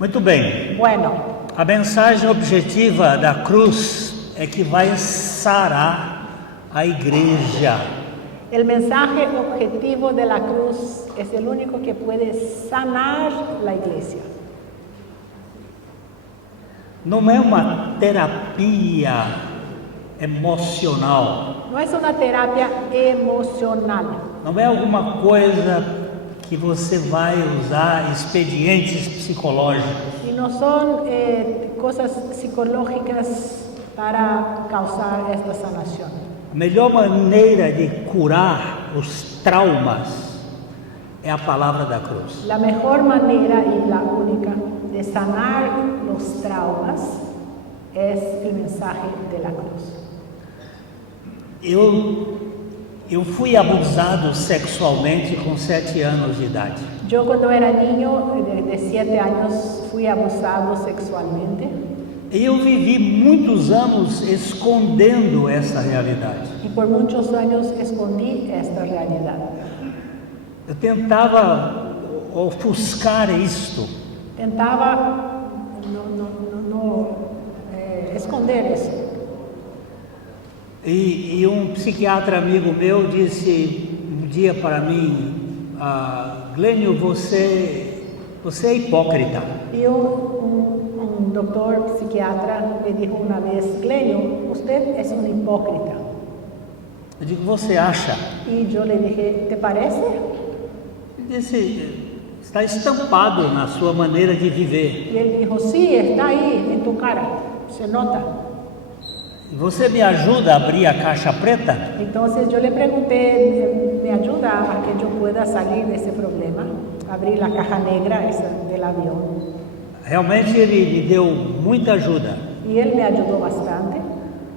Muito bem. Bueno, A mensagem objetiva da cruz é que vai sarar a igreja. el mensaje objetivo de la cruz es el único que puede sanar la iglesia. Não é uma terapia emocional. No es una terapia emocional. Não é alguma coisa que você vai usar expedientes psicológicos. Y no son cosas psicológicas para causar esta sanación. A melhor maneira de curar os traumas é a palavra da cruz. La mejor manera y la única de sanar los traumas es el mensaje de la cruz. Eu fui abusado sexualmente com 7 anos de idade. Yo cuando era niño, de 7 años, fui abusado sexualmente. E eu vivi muitos anos escondendo essa realidade. Y por muchos años escondí esta realidad. Eu tentava ofuscar isto. Tentaba esconder eso. E um psiquiatra amigo meu disse um dia para mim, Glênio, você é hipócrita. Y un doctor psiquiatra me dijo una vez, Glênio, usted es un hipócrita. Eu digo, você acha? Y yo le dije, ¿te parece? Ele disse, está estampado na sua maneira de viver. Y él dijo, sí, está ahí en tu cara, se nota. Você me ajuda a abrir a caixa preta? Entonces yo le pregunté, ¿me ayuda a que yo pueda salir de ese problema? Abrir la caja negra esa del avión. Realmente ele me deu muita ajuda. Y él me ayudó bastante.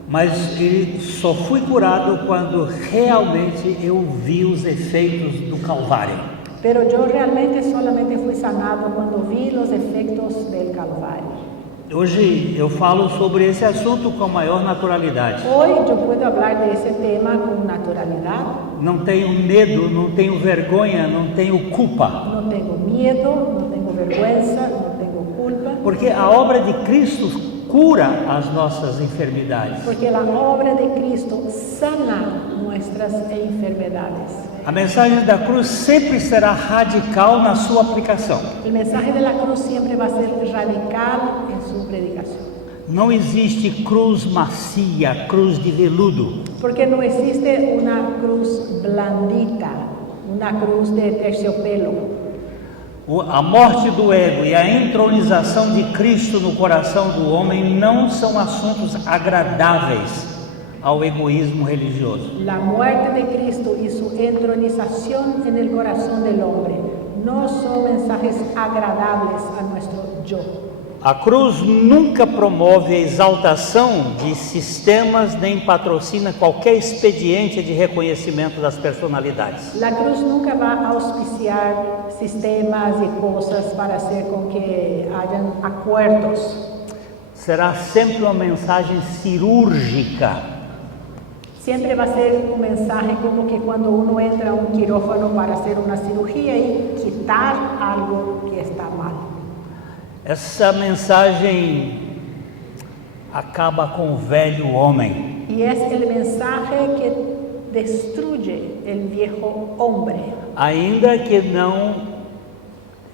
Mas ele só fui curado quando realmente eu vi os efeitos do Calvário. Pero yo realmente solamente fui sanado cuando vi los efectos del Calvario. Hoje eu falo sobre esse assunto com a maior naturalidade. Hoy yo puedo hablar de ese tema con naturalidad. Não tenho medo, não tenho vergonha, não tenho culpa. No tengo miedo, no tengo vergüenza, no tengo culpa. Porque a obra de Cristo cura as nossas enfermidades. Porque la obra de Cristo sana nuestras enfermedades. A mensagem da cruz sempre será radical na sua aplicação. El mensaje de la cruz siempre va a ser radical en su predicación. Não existe cruz macia, cruz de veludo. Porque no existe una cruz blandita, una cruz de terciopelo. A morte do ego e a entronização de Cristo no coração do homem não são assuntos agradáveis ao egoísmo religioso. La muerte de Cristo y su entronización en el corazón del hombre no son mensajes agradables a nuestro yo. A cruz nunca promove a exaltação de sistemas nem patrocina qualquer expediente de reconhecimento das personalidades. La cruz nunca va a auspiciar sistemas y cosas para hacer con que hayan acuerdos. Será sempre uma mensagem cirúrgica. Siempre va a ser un mensaje como que cuando uno entra a un quirófano para hacer una cirugía y quitar algo que está mal. Essa mensagem acaba com o velho homem. Y es el mensaje que destruye el viejo hombre. Ainda que não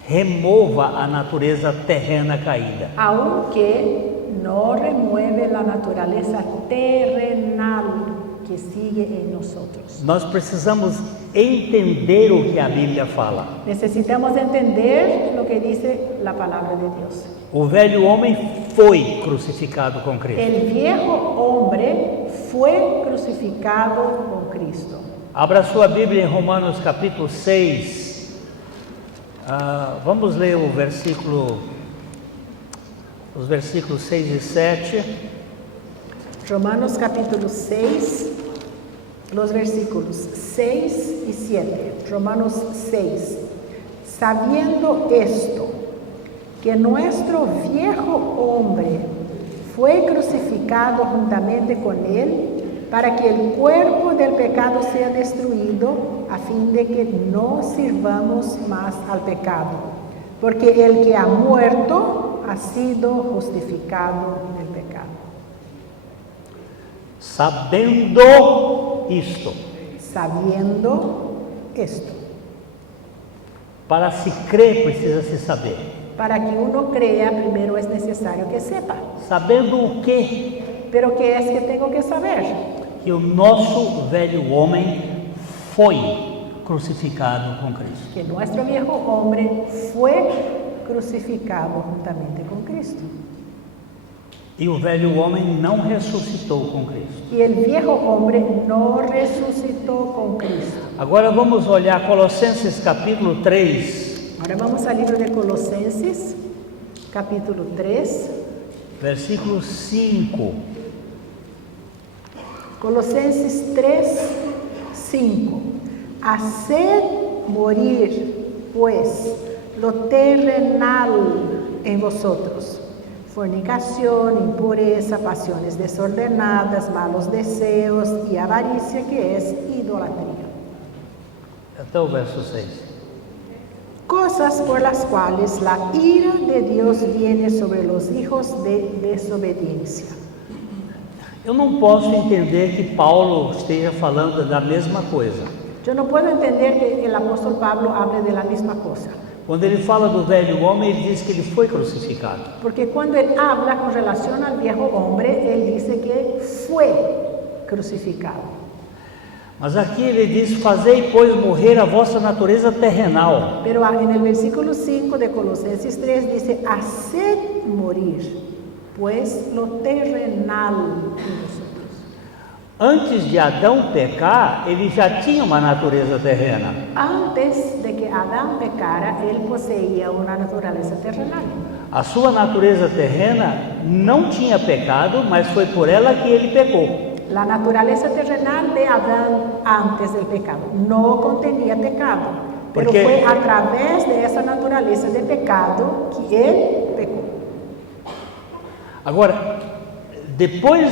remova a natureza terrena caída. Aunque no remueve la naturaleza terrenal que sigue en nosotros. Nós precisamos entender o que a Bíblia fala. Necesitamos entender lo que dice la palabra de Dios. O velho homem foi crucificado com Cristo. El viejo hombre fue crucificado con Cristo. Abra sua Bíblia em Romanos capítulo 6. Vamos ler os versículos 6 e 7. Romanos capítulo 6, los versículos 6 y 7. Romanos 6. Sabiendo esto, que nuestro viejo hombre fue crucificado juntamente con él, para que el cuerpo del pecado sea destruido, a fin de que no sirvamos más al pecado. Porque el que ha muerto ha sido justificado del pecado. Sabendo isto, Sabiendo esto. para se crer precisa se saber. Para que uno crea, primero es necesario que sepa. Sabendo o quê? Pero ¿qué es que tengo que saber? Que o nosso velho homem foi crucificado com Cristo. Que nuestro viejo hombre fue crucificado juntamente con Cristo. E o velho homem não ressuscitou com Cristo. Y el viejo hombre no resucitó con Cristo. Agora vamos olhar Colossenses capítulo 3, Ahora vamos al libro de Colosenses, capítulo 3. versículo 5. Colosenses 3, 5. Haced morir, pues, lo terrenal en vosotros: fornicación, impureza, pasiones desordenadas, malos deseos y avaricia, que es idolatría. Até o verso 6. Cosas por las cuales la ira de Dios viene sobre los hijos de desobediencia. Eu não posso entender que Paulo esteja falando da mesma coisa. Yo no puedo entender que el apóstol Pablo hable de la misma cosa. Quando ele fala do velho homem, ele diz que ele foi crucificado. Porque cuando él habla con relación al viejo hombre, él dice que fue crucificado. Mas aqui ele diz: fazei, pois, morrer a vossa natureza terrenal. Pero en el versículo 5 de Colosenses 3 dice: haced morir, pues, lo terrenal en vosotros. Antes de Adão pecar, ele já tinha uma natureza terrena. Antes de que Adán pecara, él poseía una naturaleza terrenal. A sua natureza terrena não tinha pecado, mas foi por ela que ele pecou. La naturaleza terrenal de Adán antes del pecado no contenía pecado, pero Porque- fue a través de esa naturaleza de pecado que él pecó. Agora, depois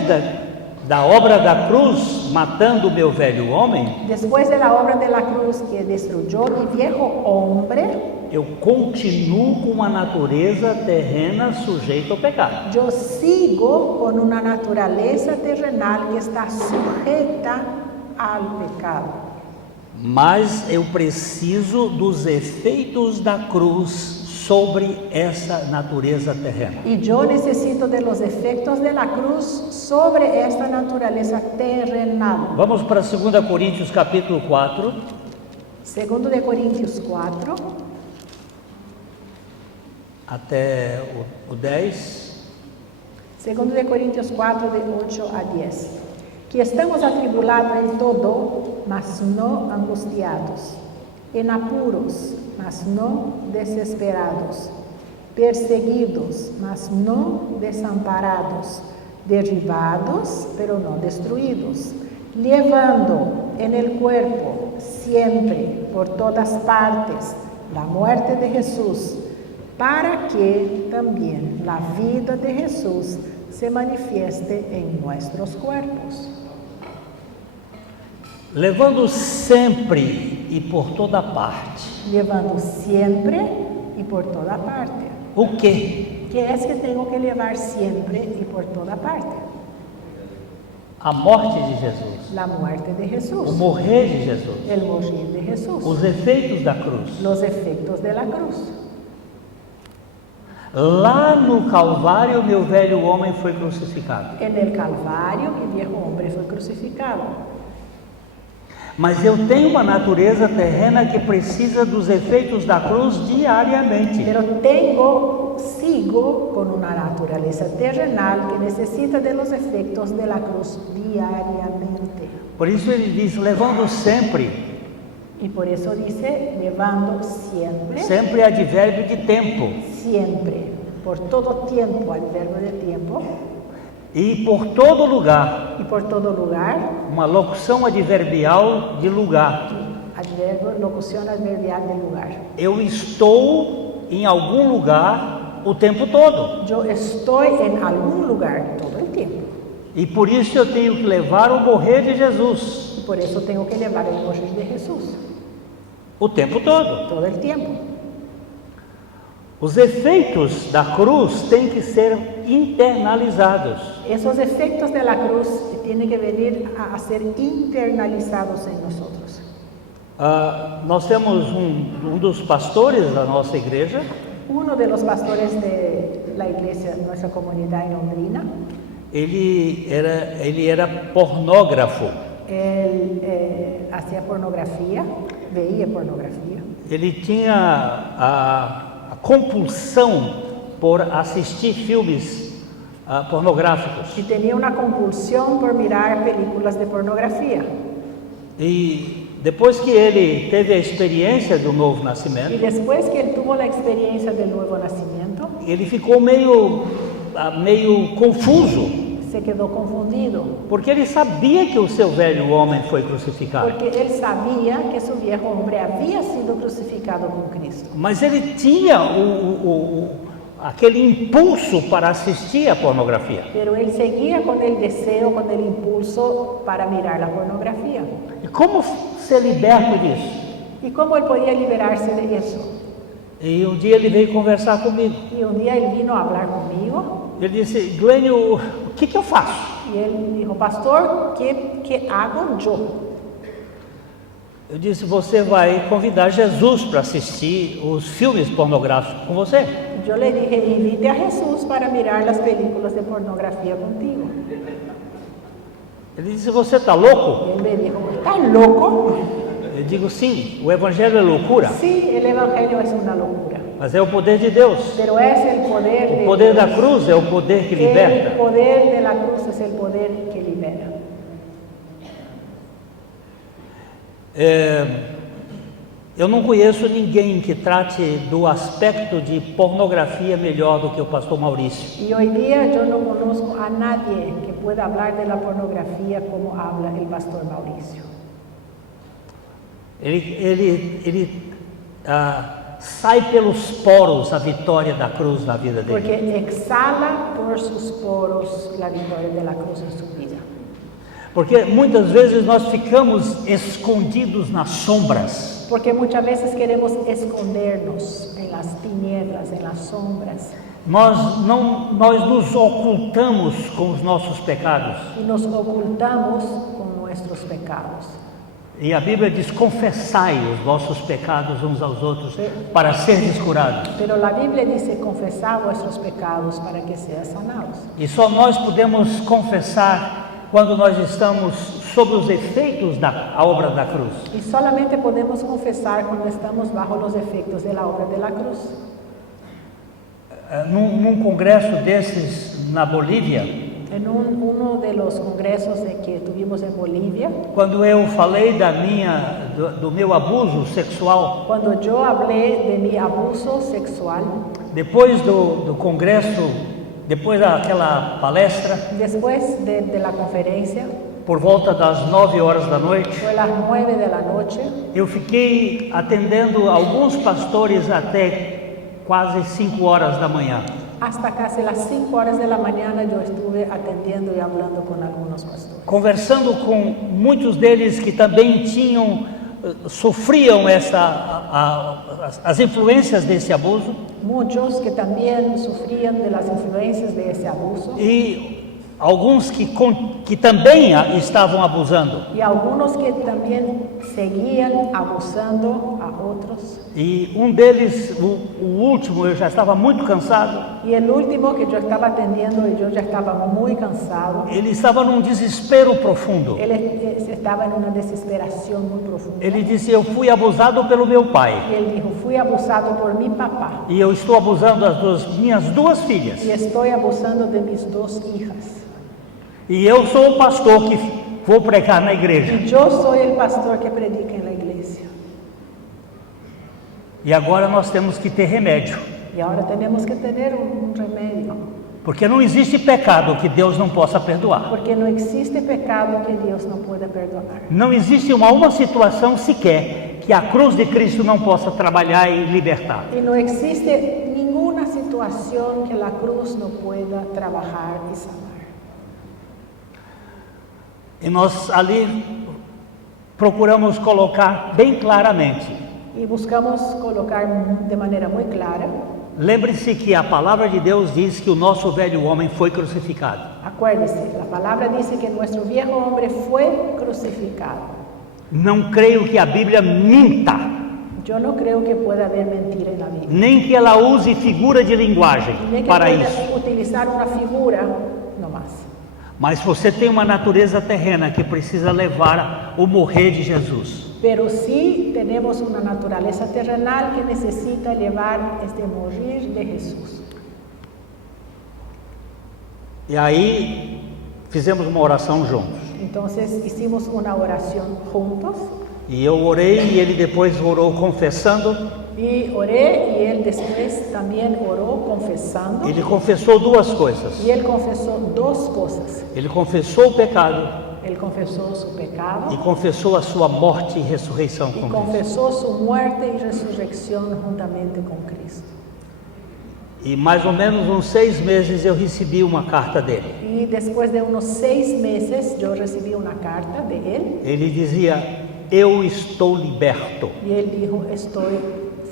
da obra da cruz, matando o meu velho homem, Después de la obra de la cruz que destruyó mi viejo hombre, eu continuo com uma natureza terrena sujeita ao pecado. yo sigo con una naturaleza terrenal que está sujeta al pecado. Mas eu preciso dos efeitos da cruz sobre essa natureza terrena. Y yo necesito de los efectos de la cruz sobre esta naturaleza terrenal. Vamos para 2 Coríntios capítulo 4, Segundo de Corintios 4, até o 10. segundo de Corintios 4, de 8 a 10. Que estamos atribulados en todo, mas no angustiados, en apuros, mas no desesperados, perseguidos, mas no desamparados, derribados, pero no destruidos, llevando en el cuerpo siempre, por todas partes, la muerte de Jesús, para que también la vida de Jesús se manifieste en nuestros cuerpos. Levando sempre e por toda parte. Llevando siempre y por toda parte. O quê? ¿Qué es que tengo que llevar siempre y por toda parte? A morte de Jesus, La muerte de o Jesús, morrer de Jesus, el morir de Jesús, os efeitos da cruz. los efectos de la cruz. Lá no Calvário, meu velho homem foi crucificado. En el Calvario, mi viejo hombre fue crucificado. Mas eu tenho uma natureza terrena que precisa dos efeitos da cruz diariamente. Pero sigo con una naturaleza terrenal que necesita de los efectos de la cruz diariamente. Por isso ele diz: levando sempre. Y por eso dice, llevando siempre, Sempre é advérbio de tempo. siempre, por todo tiempo, adverbio de tiempo, E por todo lugar. y por todo lugar, Uma locução adverbial de lugar. adverbio, locución adverbial de lugar. Eu estou em algum lugar o tempo todo. Yo estoy en algún lugar todo el tiempo. E por isso eu tenho que levar o morrer de Jesus Y por eso tengo que llevar el morir de Jesús o tempo todo. todo el tiempo. Os efeitos da cruz têm que ser internalizados. Esos efectos de la cruz tienen que venir a ser internalizados en nosotros. Nós temos um dos pastores da nossa igreja. Uno de los pastores de la iglesia, nuestra comunidad en Londrina, Ele era pornógrafo. él hacía pornografía, veía pornografía. Ele tinha a compulsão por assistir filmes pornográficos. Y tenía una compulsión por mirar películas de pornografía. E depois que ele teve a experiência do novo Y nascimento, después que él tuvo la experiencia del nuevo nacimiento, ele ficou meio confuso, se quedó confundido, porque ele sabia que o seu velho homem foi crucificado. porque él sabía que su viejo hombre había sido crucificado con Cristo. Mas ele tinha aquele impulso para assistir a pornografia. Pero él seguía con el deseo, con el impulso para mirar la pornografía. E como ser liberto disso? ¿Y cómo él podía liberarse de eso? E um dia ele veio conversar comigo. Y un día él vino a hablar conmigo Ele disse: Glênio, o que eu faço? y él dijo, pastor, ¿qué hago yo? Eu disse: você vai convidar Jesus para assistir os filmes pornográficos com você. Yo le dije, invite a Jesús para mirar las películas de pornografía contigo. Ele disse: você está louco? Y él me dijo, ¿estás loco? Eu digo: sim, o evangelho é loucura, Sí, el evangelio es una locura, mas é o poder de Deus. pero es el poder de O poder da Dios. cruz é o poder que El liberta. poder de la cruz es el poder que libera. Eu não conheço ninguém que trate do aspecto de pornografia melhor do que o pastor Maurício. Y hoy día yo no conozco a nadie que pueda hablar de la pornografía como habla el pastor Mauricio. Ele sai pelos poros a vitória da cruz na vida dele. Porque exhala por sus poros la victoria de la cruz en su vida. Porque muitas vezes nós ficamos escondidos nas sombras. Porque muchas veces queremos escondernos en las tinieblas, en las sombras. Nós nos ocultamos com os nossos pecados. Y nos ocultamos con nuestros pecados. E a Bíblia diz: confessai os vossos pecados uns aos outros para seres curados. Pero la Biblia dice, confesad vuestros pecados para que sean sanados. E só nós podemos confessar quando nós estamos sob os efeitos da obra da cruz. Y solamente podemos confesar cuando estamos bajo los efectos de la obra de la cruz. Num congresso desses na Bolívia, En uno de los congresos que tuvimos en Bolivia, quando eu falei do meu abuso sexual, cuando yo hablé de mi abuso sexual, depois do congresso, depois daquela palestra, después de la conferencia, por volta das 9 horas da noite, fue las 9 de la noche, eu fiquei atendendo alguns pastores até quase 5 horas da manhã. hasta casi las 5 horas de la mañana yo estuve atendiendo y hablando con algunos pastores. Conversando com muitos deles que também sofriam as influências desse abuso. Muchos que también sufrían de las influencias de ese abuso E alguns que também estavam abusando. y algunos que también seguían abusando a otros. E um deles, o último, eu já estava muito cansado. Y el último que yo estaba atendiendo y yo ya estaba muy cansado, Ele estava num desespero profundo. él estaba en una desesperación muy profunda. Ele disse: eu fui abusado pelo meu pai. Y él dijo, fui abusado por mi papá E eu estou abusando das minhas duas filhas. y estoy abusando de mis 2 hijas. E eu sou o pastor que vou pregar na igreja. Y yo soy el pastor que predica en la iglesia. E agora nós temos que ter remédio. Y ahora tenemos que tener un remedio. Porque não existe pecado que Deus não possa perdoar. Porque no existe pecado que Dios no pueda perdonar. Não existe uma situação sequer que a cruz de Cristo não possa trabalhar e libertar. Y no existe ninguna situación que la cruz no pueda trabajar y sanar. E nós ali procuramos colocar bem claramente Y buscamos colocar de manera muy clara Lembre-se que a palavra de Deus diz que o nosso velho homem foi crucificado. Acuérdese, la palabra dice que nuestro viejo hombre fue crucificado. Não creio que a Bíblia minta, Yo no creo que pueda haber mentira en la Biblia. nem que ela use figura de linguagem Nem que para pueda isso. utilizar una figura, no más. Mas você tem uma natureza terrena que precisa levar o morrer de Jesus. Pero sí tenemos una naturaleza terrenal que necesita llevar este morir de Jesús. E aí fizemos uma oração juntos. Entonces hicimos una oración juntos E eu orei e ele depois orou confessando. y oré y él después también oró confesando. Ele confessou duas coisas. Y él confesó dos cosas. Ele confessou o pecado Él confesó su pecado e confessou a sua morte e ressurreição y com Cristo. confesó su muerte y resurrección juntamente con Cristo. E mais ou menos uns 6 meses eu recebi uma carta dele. Y después de unos 6 meses yo recibí una carta de él Ele dizia: eu estou liberto. y él dijo,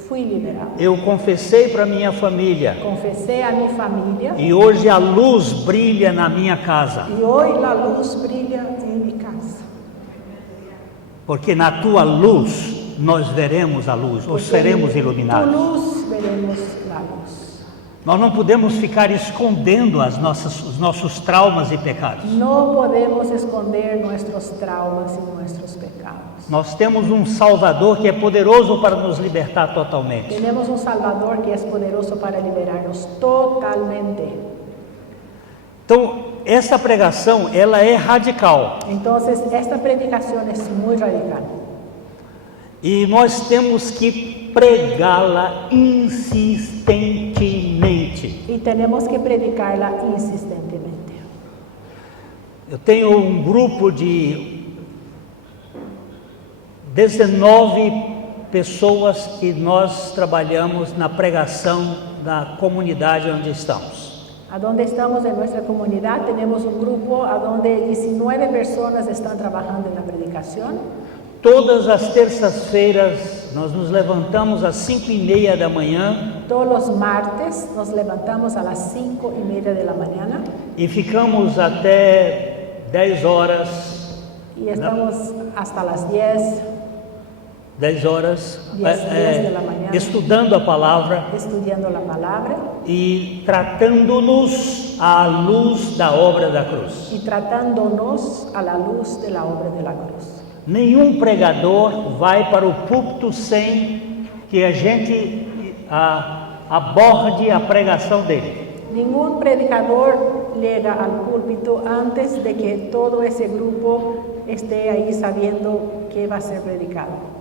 fui liberado. Eu confessei para minha família Confesé a mi familia e hoje a luz brilha na minha casa, y hoy la luz brilla en mi casa. porque na tua luz nós veremos a luz, ou Porque seremos en tu iluminados. luz veremos la luz. Nós não podemos ficar escondendo os nossos traumas e pecados. No podemos esconder nuestros traumas y nuestros pecados. Nós temos um Salvador que é poderoso para nos libertar totalmente. Tenemos un Salvador que es poderoso para liberarnos totalmente. Então, essa pregação, ela é radical. Entonces, esta predicación es muy radical. E nós temos que pregá-la insistentemente. Y tenemos que predicarla insistentemente. Eu tenho um grupo de 19 pessoas que nós trabalhamos na pregação da comunidade onde estamos. A donde estamos en nuestra comunidad tenemos un grupo a donde 19 personas están trabajando en la predicación. Todas as terças-feiras nós nos levantamos às 5:30 da manhã Todos los martes nos levantamos a las 5:30 de la mañana e ficamos até 10 horas. y estamos hasta las 10 10 horas 10 de la mañana. estudando a palavra estudiando la palabra e tratando-nos à luz da obra da cruz. y tratándonos a la luz de la obra de la cruz. Nenhum pregador vai para o púlpito sem que a gente aborde a pregação dele. Ningún predicador llega al púlpito antes de que todo ese grupo esté ahí sabiendo que va a ser predicado.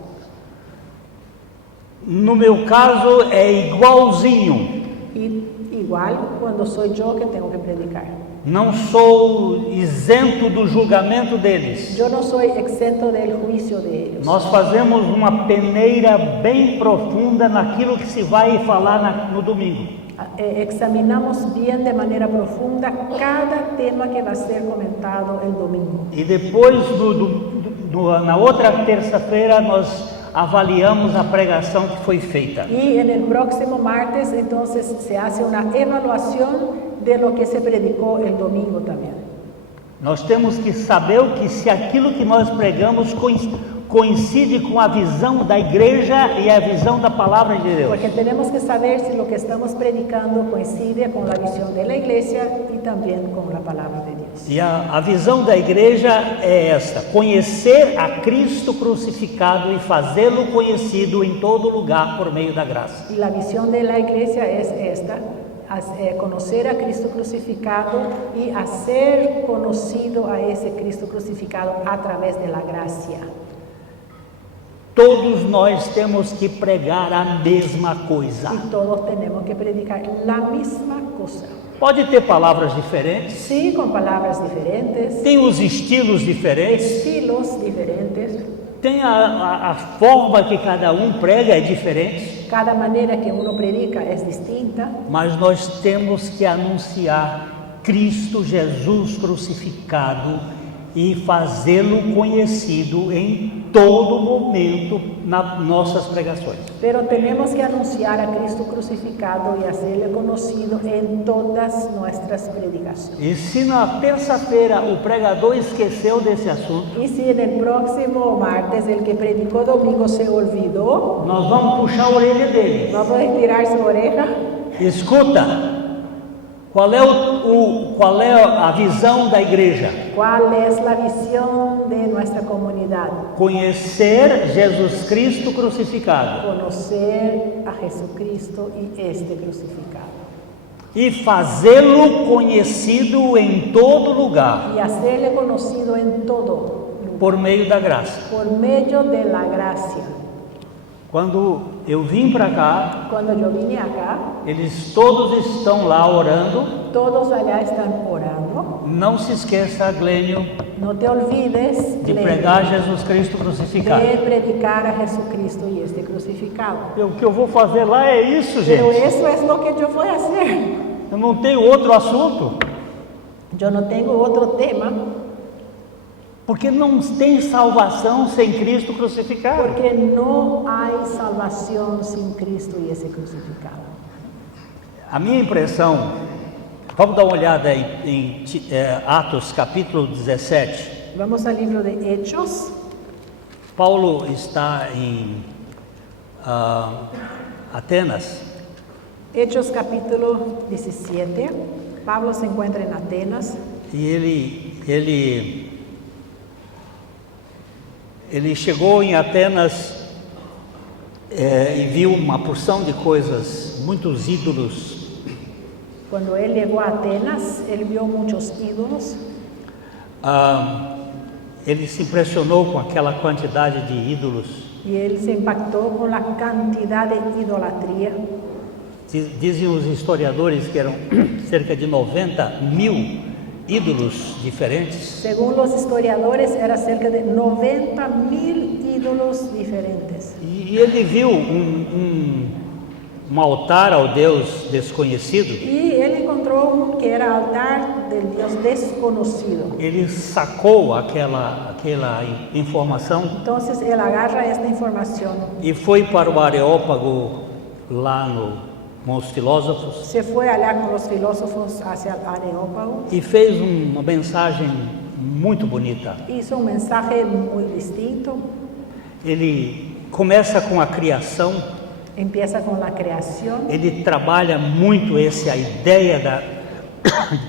No meu caso é igualzinho. Y igual cuando soy yo que tengo que predicar. Não sou isento do julgamento deles. Yo no soy exento del juicio de ellos. Nós fazemos uma peneira bem profunda naquilo que se vai falar no domingo. Examinamos bien de manera profunda cada tema que va a ser comentado el domingo. E depois, na outra terça-feira, nós avaliamos a pregação que foi feita. Y en el próximo martes entonces se hace una evaluación de lo que se predicó el domingo también. Nós temos que saber se aquilo que nós pregamos coincide com a visão da igreja e a visão da palavra de Deus. Porque tenemos que saber si lo que estamos predicando coincide con la visión de la iglesia y también con la palabra de Dios. E a visão da igreja é essa: conhecer a Cristo crucificado e fazê-lo conhecido em todo lugar por meio da graça. Y la visión de la iglesia es esta: conocer a Cristo crucificado y hacer conocido a ese Cristo crucificado a través de la gracia. Todos nós temos que pregar a mesma coisa. Y todos tenemos que predicar la misma cosa. Pode ter palavras diferentes, Sí, con palabras diferentes, tem os estilos diferentes, estilos diferentes, tem a forma que cada um prega é diferente, cada manera que uno predica es distinta, mas nós temos que anunciar Cristo Jesus crucificado e fazê-lo conhecido em todo momento nas nossas pregações. Pero tenemos que anunciar a Cristo crucificado y hacerle conocido en todas nuestras predicaciones. E se na terça-feira o pregador esqueceu desse assunto, Y si en el próximo martes el que predicó domingo se olvidó, nós vamos puxar a orelha dele. vamos a estirar su oreja. Escuta, qual é a visão da igreja? ¿Cuál es la visión de nuestra comunidad? Conhecer Jesus Cristo crucificado Conocer a Jesucristo y este crucificado. e fazê-lo conhecido em todo lugar Y hacerle conocido en todo por meio da graça. por medio de la gracia. Quando eu vim para cá, Cuando yo vine acá, eles todos estão lá orando. todos allá están orando. Não se esqueça, Glênio, No te olvides de pregar Jesus Cristo crucificado. de predicar a Jesucristo y este crucificado. O que eu vou fazer lá é isso, Pero gente. eso es lo que yo voy a hacer. Eu não tenho outro assunto, Yo no tengo otro tema, porque não tem salvação sem Cristo crucificado. porque no hay salvación sin Cristo y ese crucificado. A minha impressão, vamos dar uma olhada em Atos capítulo 17. Vamos al libro de Hechos. Paulo está em Atenas. Hechos capítulo 17. Pablo se encuentra en Atenas. E ele chegou em Atenas e viu uma porção de coisas, muitos ídolos. Cuando él llegó a Atenas, él vio muchos ídolos. Ele se impressionou com aquela quantidade de ídolos. Y él se impactó con la cantidad de idolatría. Dizem os historiadores que eram cerca de 90.000 ídolos diferentes. Según los historiadores, era cerca de 90.000 ídolos diferentes. E ele viu um altar ao Deus desconhecido. Y él encontró un que era altar del Dios desconocido. Ele sacou aquela informação Entonces él agarra esta información, e foi para o Areópago lá com os filósofos se fue allá con los filósofos hacia el Areópago, e fez uma mensagem muito bonita. hizo un mensaje muy distinto. Ele começa com a criação. Empieza con la creación. Ele trabalha muito a ideia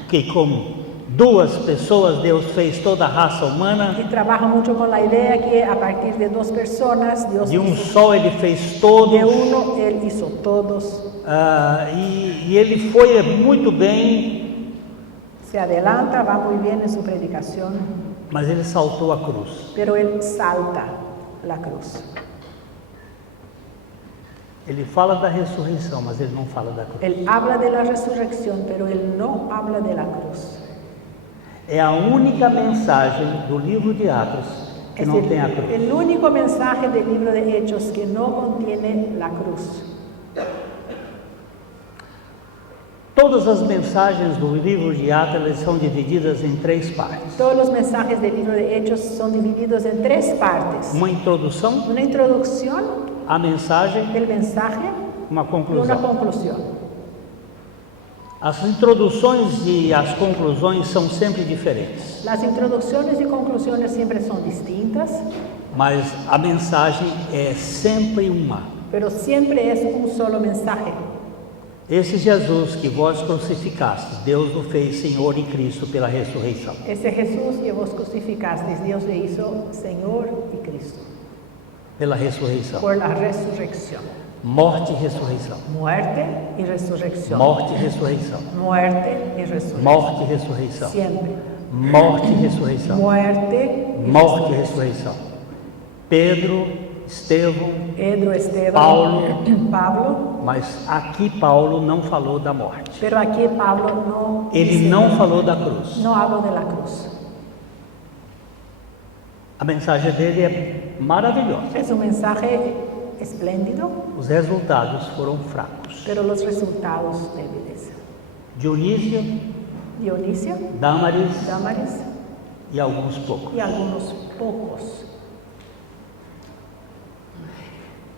que com duas pessoas Deus fez toda a raça humana. Y trabaja mucho con la idea que a partir de dos personas, Dios De um hizo, só ele fez todos. de uno, Él hizo todos. E ele foi muito bem, Se adelanta, va muy bien en su predicación, mas ele saltou a cruz. pero Él salta la cruz. Ele fala da ressurreição, mas ele não fala da cruz. Él habla de la resurrección, pero Él no habla de la cruz. É a única mensagem do livro de Atos que Es não tem a cruz. el único mensaje del libro de Hechos que no contiene la cruz. Todas as mensagens do livro de Atos elas são divididas em três partes. Todos los mensajes del libro de Hechos son divididos en tres partes. Uma introdução, Una introducción, a mensagem, el mensaje uma y una conclusão. conclusión. As introduções e as conclusões são sempre diferentes, Las introducciones y conclusiones siempre son distintas, mas a mensagem é sempre uma. pero siempre es un solo mensaje. Esse Jesus que vós crucificastes, Deus o fez Senhor e Cristo pela ressurreição. Ese Jesús que vos crucificasteis, Dios le hizo Señor y Cristo Pela ressurreição. por la resurrección. Morte e ressurreição. Muerte y resurrección. Morte e ressurreição. Muerte y resurrección. Morte e ressurreição. Siempre. Morte e ressurreição. Muerte y Morte e ressurreição. Pedro, Estevão, Pedro, Esteban, Pablo, mas aqui Paulo não falou da morte. pero aquí Pablo no Ele dice- não falou da cruz. no habla de la cruz. A mensagem dele é maravilhosa. Es un mensaje espléndido, Os resultados foram fracos. pero los resultados débiles. Dionísio, Dionisio, Dâmaris Damaris e alguns poucos. y algunos pocos.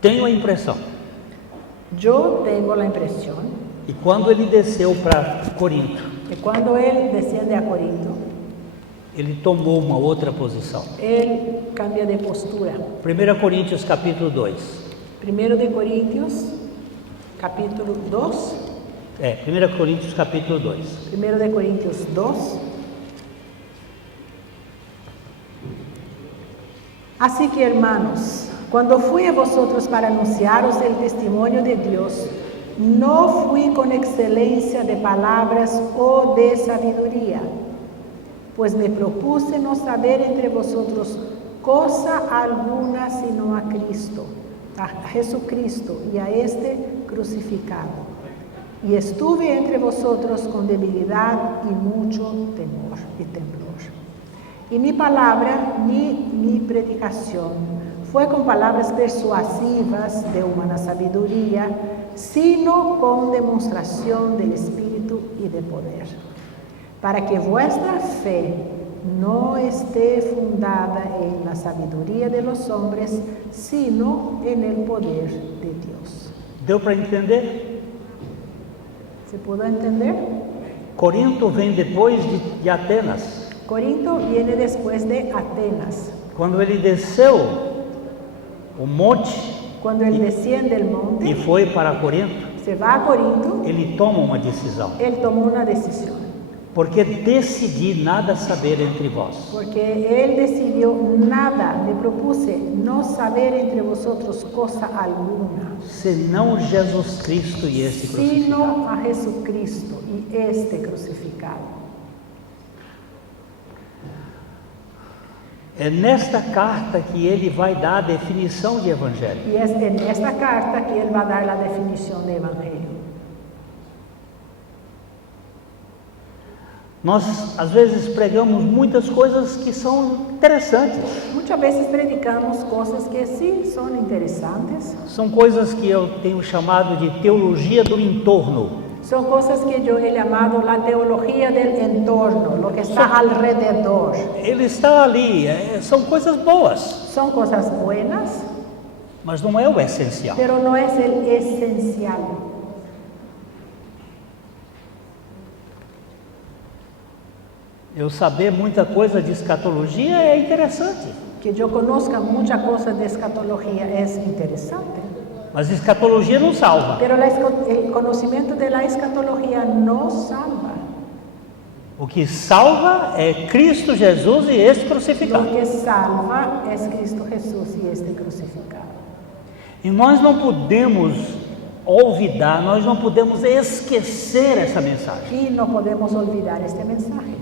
Tenho a impressão. Yo tengo la impresión E quando ele desceu para Corinto, que cuando él desciende a Corinto, ele tomou uma outra posição. él cambia de postura. 1 Coríntios capítulo 2. 1 de Corintios, capítulo 2. 1 Coríntios capítulo 2. 1 de Corintios 2. Así que, hermanos, cuando fui a vosotros para anunciaros el testimonio de Dios, no fui con excelencia de palabras o de sabiduría, pues me propuse no saber entre vosotros cosa alguna sino a Cristo, a Jesucristo y a este crucificado. Y estuve entre vosotros con debilidad y mucho temor y temblor. Y mi palabra ni mi predicación fue con palabras persuasivas de humana sabiduría, sino con demostración del Espíritu y de poder, para que vuestra fe no esté fundada en la sabiduría de los hombres, sino en el poder de Dios. Deu para entender? ¿Se pudo entender? Corinto vem depois de Atenas. Corinto viene después de Atenas. Quando ele desceu o monte Cuando él desciende el e monte, foi para Corinto, se va a Corinto, ele toma uma decisão. él tomó una decisión. Porque decidi nada saber entre vós, Porque él decidió nada, me propuse no saber entre vosotros cosa alguna, senão Jesus Cristo e esse crucificado. sino a Jesucristo y este crucificado. É nesta carta que ele vai dar a definição de evangelho. Y es en esta carta que él va a dar la definición de evangelio. Nós, às vezes, pregamos muitas coisas que são interessantes. Muchas veces predicamos cosas que sí son interesantes, São coisas que eu tenho chamado de teologia do entorno. son cosas que yo he llamado la teología del entorno, lo que está alrededor. Ele está ali, são coisas boas, Son cosas buenas, mas não é o essencial. pero no es el esencial. Eu saber muita coisa de escatologia é interessante, Que yo conozca muchas cosas de escatología es interesante, mas escatologia não salva. pero el conocimiento de la escatología no salva. O que salva é Cristo Jesus e este Lo crucificado. que salva es Cristo Jesús y este crucificado. E nós não podemos olvidar, nós não podemos esquecer essa mensagem, Y no podemos olvidar este mensaje,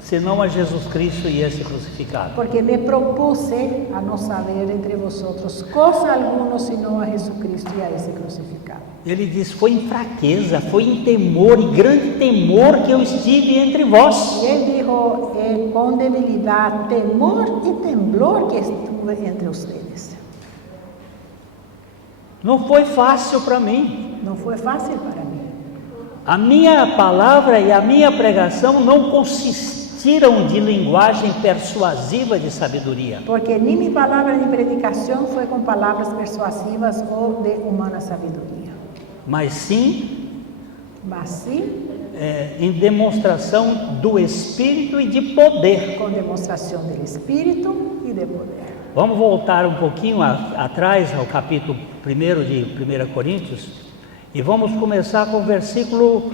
senão a Jesus Cristo e esse crucificado. porque me propuse a no saber entre vosotros cosa alguno sino a Jesucristo y a este crucificado. Ele diz: foi em fraqueza, foi em temor e grande temor que eu estive entre vós. Y él dijo, con debilidad, temor y temblor que estuve entre ustedes. Não foi fácil para mim. No fue fácil para mí. A minha palavra e a minha pregação não consistiram de linguagem persuasiva de sabedoria, Porque ni mi palabra ni predicación fue con palabras persuasivas o de humana sabiduría, mas sim mas sí em demonstração do Espírito e de poder. con demostración del Espíritu y de poder. Vamos voltar um pouquinho atrás ao capítulo 1 de 1 Coríntios e vamos começar com o versículo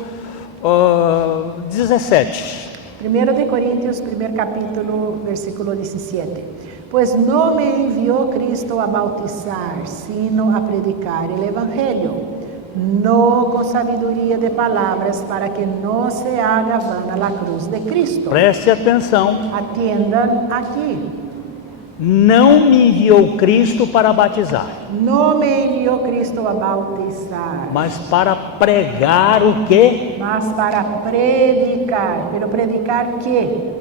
17. 1 de Corintios, primer capítulo, versículo 17. Pues no me envió Cristo a bautizar, sino a predicar el Evangelio, no con sabiduría de palabras, para que no se haga vana la cruz de Cristo. Preste atenção, Atiendan aquí. não me enviou Cristo para batizar, No me envió Cristo a bautizar, mas para pregar o quê? mas para predicar. ¿Pero predicar qué?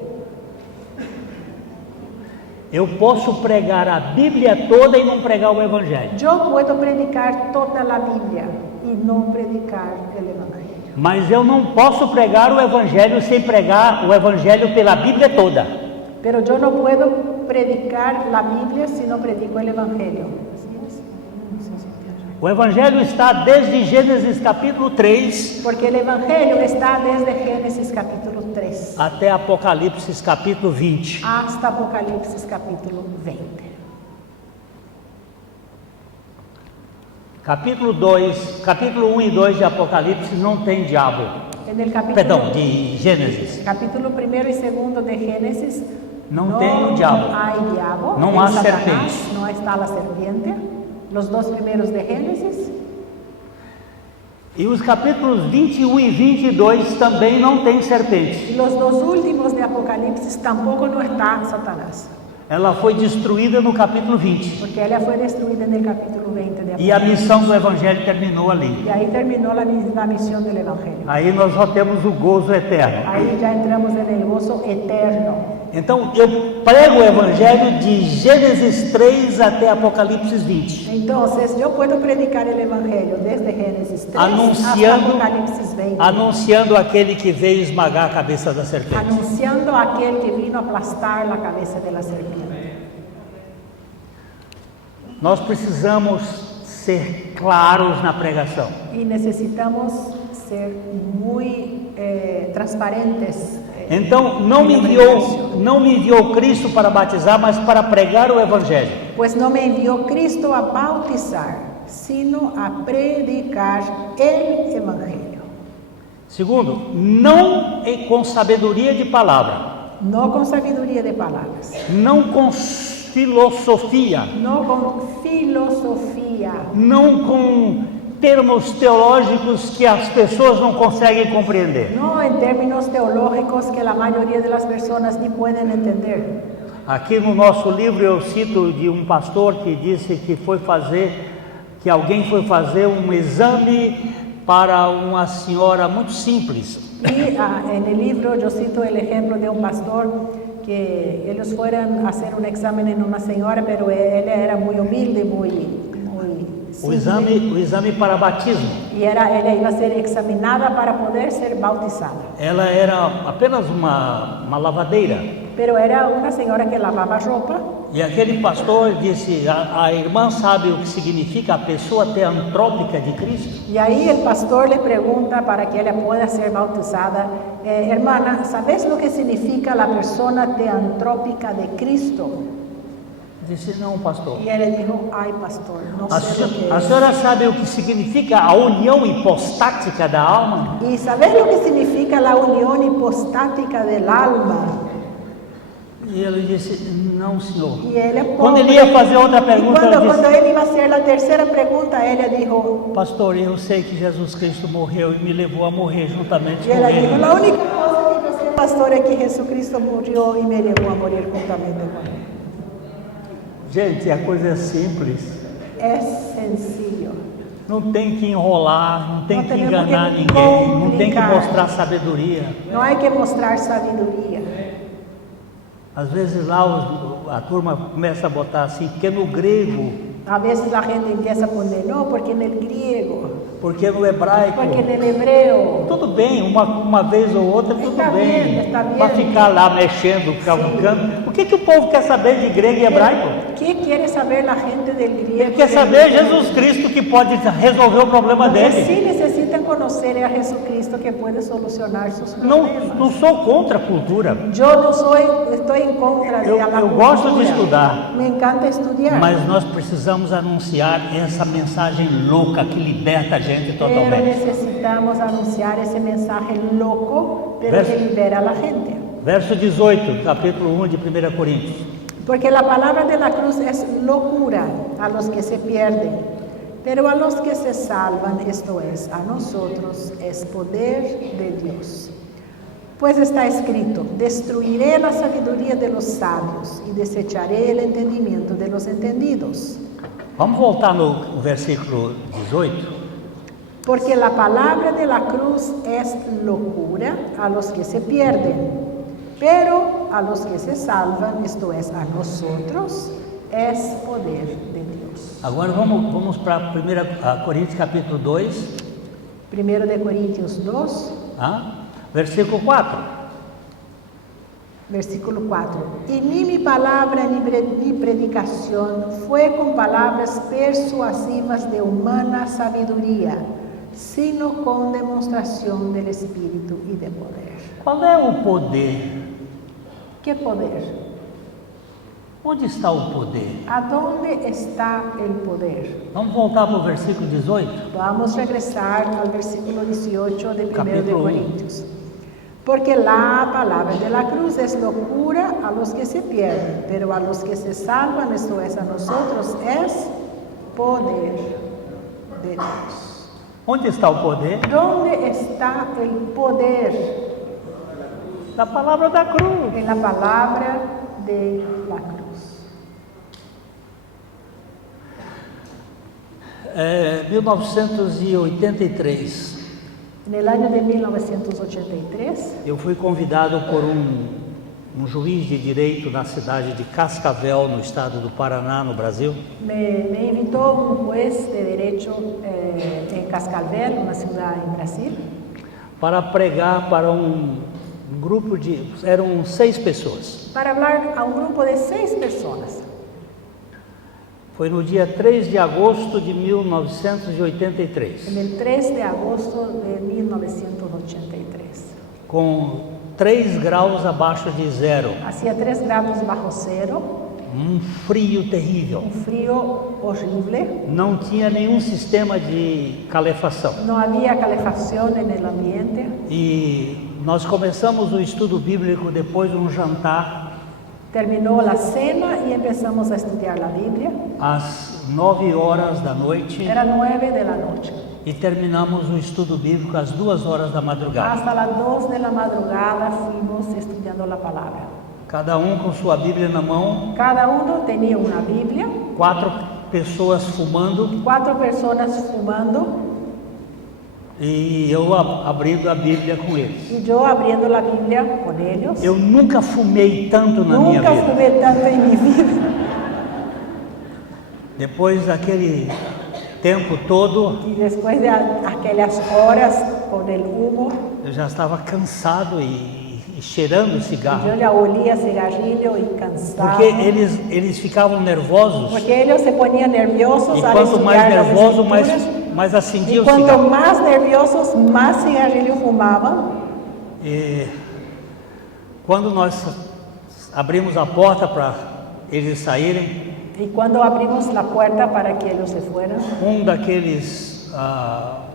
Eu posso pregar a Bíblia toda e não pregar o Evangelho, Yo puedo predicar toda la Biblia y no predicar el Evangelio. mas eu não posso pregar o Evangelho sem pregar o Evangelho pela Bíblia toda. Pero yo no puedo predicar la Biblia si no predico el Evangelio. ¿Así es? Sí, O Evangelho está desde Gênesis capítulo 3 Porque el Evangelio está desde Génesis capítulo 3 até Apocalipse capítulo 20. hasta Apocalipsis capítulo 20. Capítulo 1 e 2 de Apocalipse não tem diabo. En el capítulo, Perdão, de Gênesis. capítulo 1 y 2 de Génesis Não tem o diabo. hay diabo, Não el há Satanás, serpente. no está la serpiente. Los dos primeros de Génesis. E os capítulos 21 e 22 também não tem serpente. Y los dos últimos de Apocalipsis tampoco no está Satanás, Ela foi destruída no capítulo 20. porque ella fue destruida en el capítulo 20 de E a Apocalipsis. missão do Evangelho terminou ali. Y ahí terminó la misión del Evangelio. Aí nós só temos o gozo eterno. Ahí ya entramos en el gozo eterno. Então eu prego o Evangelho de Gênesis 3 até Apocalipse 20. Entonces yo puedo predicar el Evangelio desde Génesis 3 hasta Apocalipsis 20. Anunciando aquele que veio esmagar a cabeça da serpente. Anunciando a aquel que vino a aplastar la cabeza de la serpiente. Nós precisamos ser claros na pregação. Y necesitamos ser muy transparentes. Então não me enviou Cristo para batizar, mas para pregar o Evangelho. Pues no me envió Cristo a bautizar, sino a predicar el Evangelio. Segundo, não com sabedoria de palavra, No con sabiduría de palabras, não com filosofia, no con filosofía, não com termos teológicos que as pessoas não conseguem compreender. no en términos teológicos que la mayoría de las personas ni pueden entender. Aqui no nosso livro eu cito de um pastor que disse que alguém foi fazer um exame para uma senhora muito simples. Y en el libro yo cito el ejemplo de un pastor que ellos fueron a hacer un examen en una señora, pero ella era muy humilde, muy O simple. exame para batismo. Y ella iba a ser examinada para poder ser bautizada. Ela era apenas uma lavadeira. Pero era una señora que lavaba ropa. E aquele pastor disse: a irmã sabe o que significa a pessoa teantrópica de Cristo? Y ahí el pastor le pregunta para que ella pueda ser bautizada: hermana, ¿sabes lo que significa la persona teantrópica de Cristo? Disse: não, pastor. Y ella dijo: ay, pastor, no sé lo que A es. senhora sabe o que significa a união hipostática da alma? ¿Y sabes lo que significa la unión hipostática del alma? E ele disse: não, senhor. Y ella, Quando ele ia fazer outra pergunta, ela cuando disse: él iba a hacer la tercera pregunta, ella dijo, pastor, eu sei que Jesus Cristo morreu e me levou a morrer juntamente y com ella dijo, ele. la única cosa que yo sé, pastor, es que Jesucristo murió y me llevó a morir juntamente con él. Gente, a coisa é simples. Es sencillo. Não tem que enrolar, não tem Não que temos enganar que ninguém, não tem que complicar. mostrar sabedoria. No hay que mostrar sabiduría. Às vezes lá a turma começa a botar assim, porque no grego, A veces la gente empieza a poner, no, porque en el griego, porque no hebraico. porque en el hebreo. Tudo bem, uma vez ou outra, tudo Está bem. bien, está bien. Para ficar lá mexendo, cavucando. O que o povo quer saber de grego e hebraico? ¿Qué quiere saber la gente del griego? Ele quer saber Jesus Cristo que pode resolver o problema Porque dele. sí necesitan conocer a Jesucristo que puede solucionar sus Não problemas. sou contra a cultura, Yo no estoy en contra de la eu cultura. gosto de estudar. Me encanta estudiar. mas nós precisamos anunciar essa mensagem louca que liberta a gente Pero totalmente. necesitamos anunciar ese mensaje loco, pero Verso- que libera a la gente. Verso 18, capítulo 1 de 1 Coríntios. Porque la palabra de la cruz es locura a los que se pierden, pero a los que se salvan, esto es, a nosotros, es poder de Dios. Pues está escrito, destruiré la sabiduría de los sabios y desecharé el entendimiento de los entendidos. Vamos voltar no versículo 18. Porque la palabra de la cruz es locura a los que se pierden, pero a los que se salvan, esto es, a nosotros, es poder de Dios. Agora vamos para 1 Coríntios capítulo 2, 1 de Corintios 2, versículo 4. Versículo 4. Y ni mi palabra ni mi predicación fue con palabras persuasivas de humana sabiduría, sino con demostración del Espíritu y de poder. Qual é o poder? ¿Qué poder? Onde está o poder? ¿A dónde está el poder? Vamos voltar para o versículo 18? Vamos regresar al versículo 18 de 1 de Capítulo 1. Corintios. Porque la palabra de la cruz es locura a los que se pierden, pero a los que se salvan, esto es a nosotros, es poder de Dios. Onde está o poder? ¿Dónde está el poder? Na palavra da cruz. En la palabra de la cruz. 1983, En el año de 1983, eu fui convidado por um juiz de direito na cidade de Cascavel, no estado do Paraná, no Brasil, me invitó un juez de derecho en Cascavel, una ciudad en Brasil, para pregar para um grupo de... eram 6 pessoas. para hablar a un grupo de 6 personas. Foi no dia 3 de agosto de 1983, En el 3 de agosto de 1983. com 3 graus abaixo de zero, Hacía 3 grados bajo cero, um frio terrível. un frío horrible, Não tinha nenhum sistema de calefação. no había calefacción en el ambiente. E nós começamos o estudo bíblico depois de um jantar, Terminó la cena y empezamos a estudiar la Biblia. às 9 horas da noite, Era 9 de la noche. e terminamos o estudo bíblico às 2 horas da madrugada. Hasta las 2 de la madrugada fuimos estudiando la palabra. Cada um com sua Bíblia na mão, Cada uno tenía una Biblia, 4 pessoas fumando 4 personas fumando e eu abrindo a Bíblia com eles. y yo abriendo la Biblia con ellos. Eu nunca fumei tanto na minha Nunca vida. fumé tanto en mi vida. Depois daquele tempo todo, Y después de aquellas horas con el humo, eu já estava cansado e cheirando cigarro. yo ya olía cigarrillo y cansado. Porque eles ficavam nervosos, Porque ellos se ponían nerviosos e al quanto mais estudiar las nervoso, escrituras. mais acendia Y o cuanto cigarro. más nerviosos, más cigarrillo fumaban. E quando nós abrimos a porta para eles saírem, Y cuando abrimos la puerta para que ellos se fueran, daqueles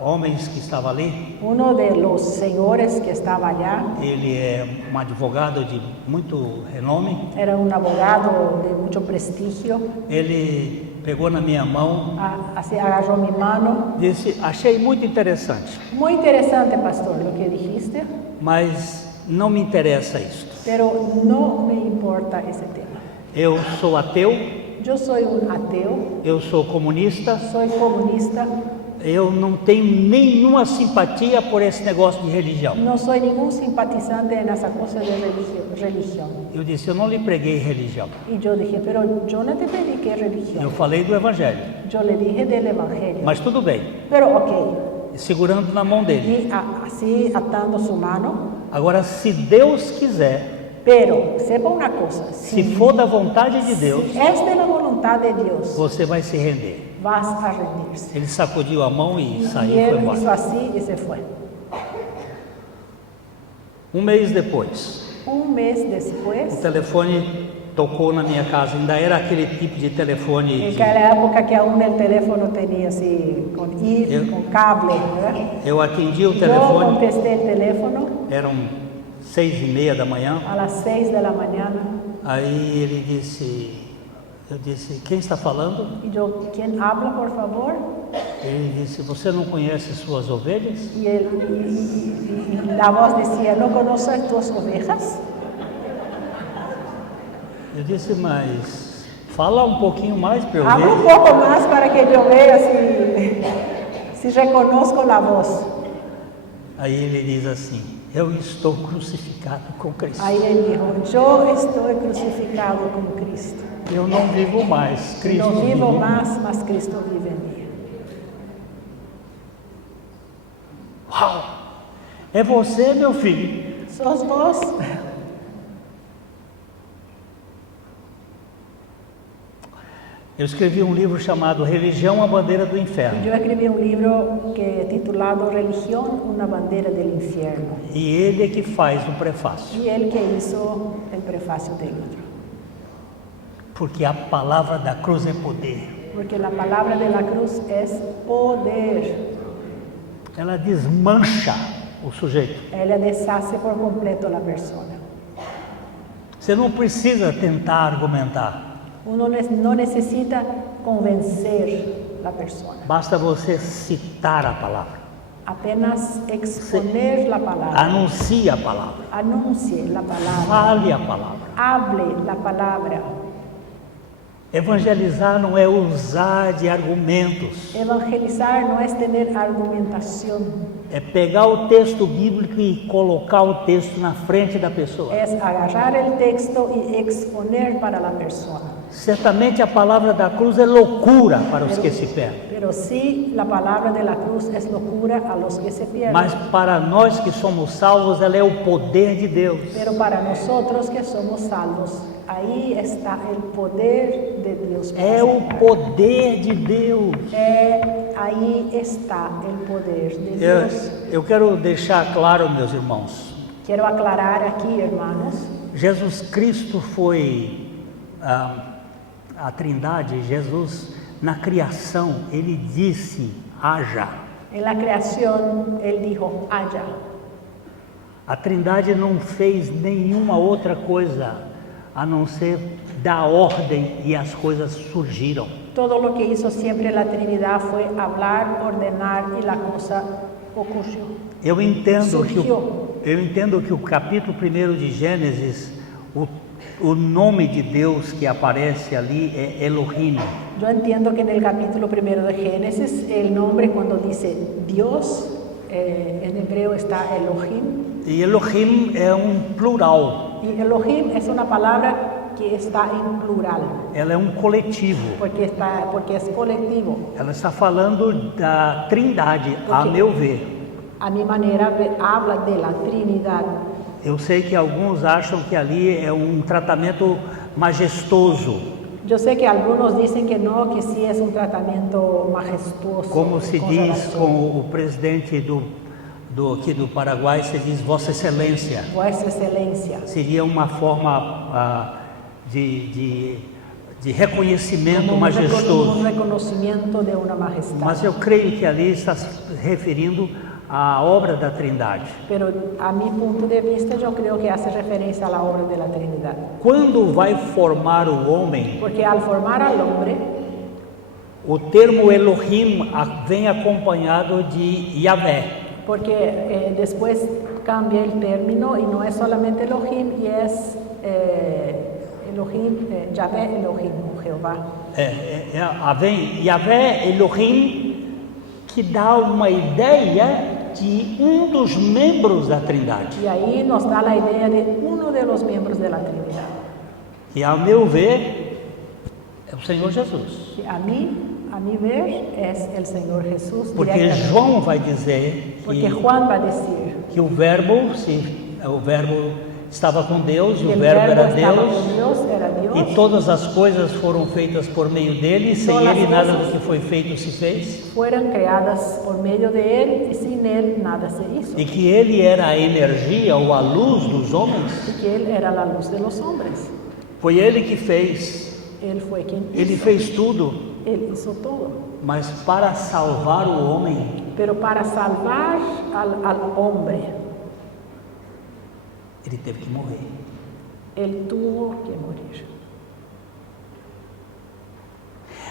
homens que estava ali, uno de los señores que estaba allá, ele é um advogado de muito renome, era un abogado de mucho prestigio, ele pegou na minha mão, así agarró mi mano. disse: achei muito interessante, Muy interesante, pastor, lo que dijiste, mas não me interessa isso. pero no me importa ese tema. Eu sou ateu, Yo soy un ateo, eu sou comunista, soy comunista, eu não tenho nenhuma simpatia por esse negócio de religião. no soy ningún simpatizante en esa cosa de religión. Eu disse: eu não lhe preguei religião, Y yo dije, pero yo no te prediqué eu religión, falei do evangelho. yo le dije del evangelio. Mas tudo bem, Pero ok, segurando na mão dele. y así atando su mano. Agora, se Deus quiser, Pero sepa una cosa, se for da vontade de Deus, si es de la voluntad de Dios, você vai se render. vas a rendirse. Ele sacudiu a mão e Y saiu e foi él hizo embora. así y se fue. Um mês depois, Un mes o después, telefone tocou na minha casa. Ainda era aquele tipo de telefone en de... aquella época que aún el teléfono tenía así, con cable, ¿verdad? Eu atendi o Yo telefone, contesté el teléfono eram 6:30 da manhã. a las 6 de la mañana Aí ele disse, eu disse: quem está falando? y yo, ¿quién habla, por favor? Ele disse: você não conhece suas ovelhas? Y la voz decía, ¿no conoces tus ovejas? Eu disse: mas fala um pouquinho mais para eu Habla un ver. poco más para que yo vea si reconozco la voz. Aí ele diz assim: eu estou crucificado com Cristo. Ahí él dijo, yo estoy crucificado con Cristo. Eu não vivo mais, Cristo No vive vivo em mim. más, mas Cristo vive en mí. Uau! É você, meu filho. ¿Sos vos? Eu escrevi um livro chamado Religião, a Bandeira do Inferno. Yo escribí un libro titulado Religión, una bandera del infierno. E ele é que faz o prefácio. Y él que hizo el prefacio del libro. Porque a palavra da cruz é poder. Porque la palabra de la cruz es poder. Ela desmancha o sujeito. Ella deshace por completo la persona. Você não precisa tentar argumentar. Uno no necesita convencer la persona. Basta você citar a palavra. Apenas exponer la palabra. Anuncie a palavra. Anuncie la palabra. Fale a palavra. Hable la palabra. Evangelizar não é usar de argumentos. Evangelizar no es tener argumentación. É pegar o texto bíblico e colocar o texto na frente da pessoa. Es agarrar el texto y exponer para la persona. Certamente a palavra da cruz é loucura para os que se perdem. Pero sí, la palabra de la cruz es locura a los que se pierden. Mas para nós que somos salvos, ela é o poder de Deus. Pero para nosotros que somos salvos, ahí está el poder de Dios. É o poder de Deus. Ahí está el poder de Dios. Eu quero deixar claro, meus irmãos. Quiero aclarar aquí, hermanos. Jesus Cristo foi a Trindade. Jesus, na criação, ele disse: haja. En la creación, él dijo, haya. A Trindade não fez nenhuma outra coisa a não ser dar ordem e as coisas surgiram. Todo lo que hizo siempre la Trinidad fue hablar, ordenar y la cosa ocurrió. Eu entendo que o capítulo 1 de Gênesis, o nome de Deus que aparece ali é Elohim. Yo entiendo que en el capítulo 1 de Génesis, el nombre cuando dice Dios, en hebreo está Elohim. E Elohim é plural. Y Elohim es una palabra que está en plural. Ela é coletivo. Porque es colectivo. Ela está falando da Trindade, a meu ver. A mi manera habla de la Trinidad. Eu sei que alguns acham que ali é tratamento majestoso. Eu sei que alguns dizem que não, que sim é tratamento majestoso. Como se diz com o presidente aqui do Paraguai, se diz Vossa Excelência. Vossa Excelência. Seria uma forma de reconhecimento majestoso. Um reconhecimento de uma majestade. Mas eu creio que ali está se referindo à obra da Trindade. Pero a mi punto de vista, eu creio que hace referência à obra da Trindade. Quando vai formar o homem, porque al formar al hombre, o termo Elohim vem acompanhado de Yahvé. Porque depois cambia o término e não é solamente Elohim, e é Elohim, Yahvé Elohim, Jeová. Vem Yahvé Elohim, que dá uma ideia de dos membros da Trindade. E aí nos dá a ideia de dos membros da Trindade. Que, a meu ver, é o Senhor Jesus. Que a mi ver, é o Senhor Jesus. Porque João vai dizer que o verbo estava com Deus, e o verbo era Deus, e todas as coisas foram feitas por meio dele, e sem ele nada do que foi feito se fez. Foram criadas por meio de ele, e sem ele nada se hizo. E que ele era a energia ou a luz dos homens. E que ele era a luz dos homens. Foi ele que fez. Ele foi quem hizo. Ele fez tudo. Ele hizo todo. Mas para salvar o homem, para salvar al hombre, ele teve que morrer. Ele tuvo que morrer.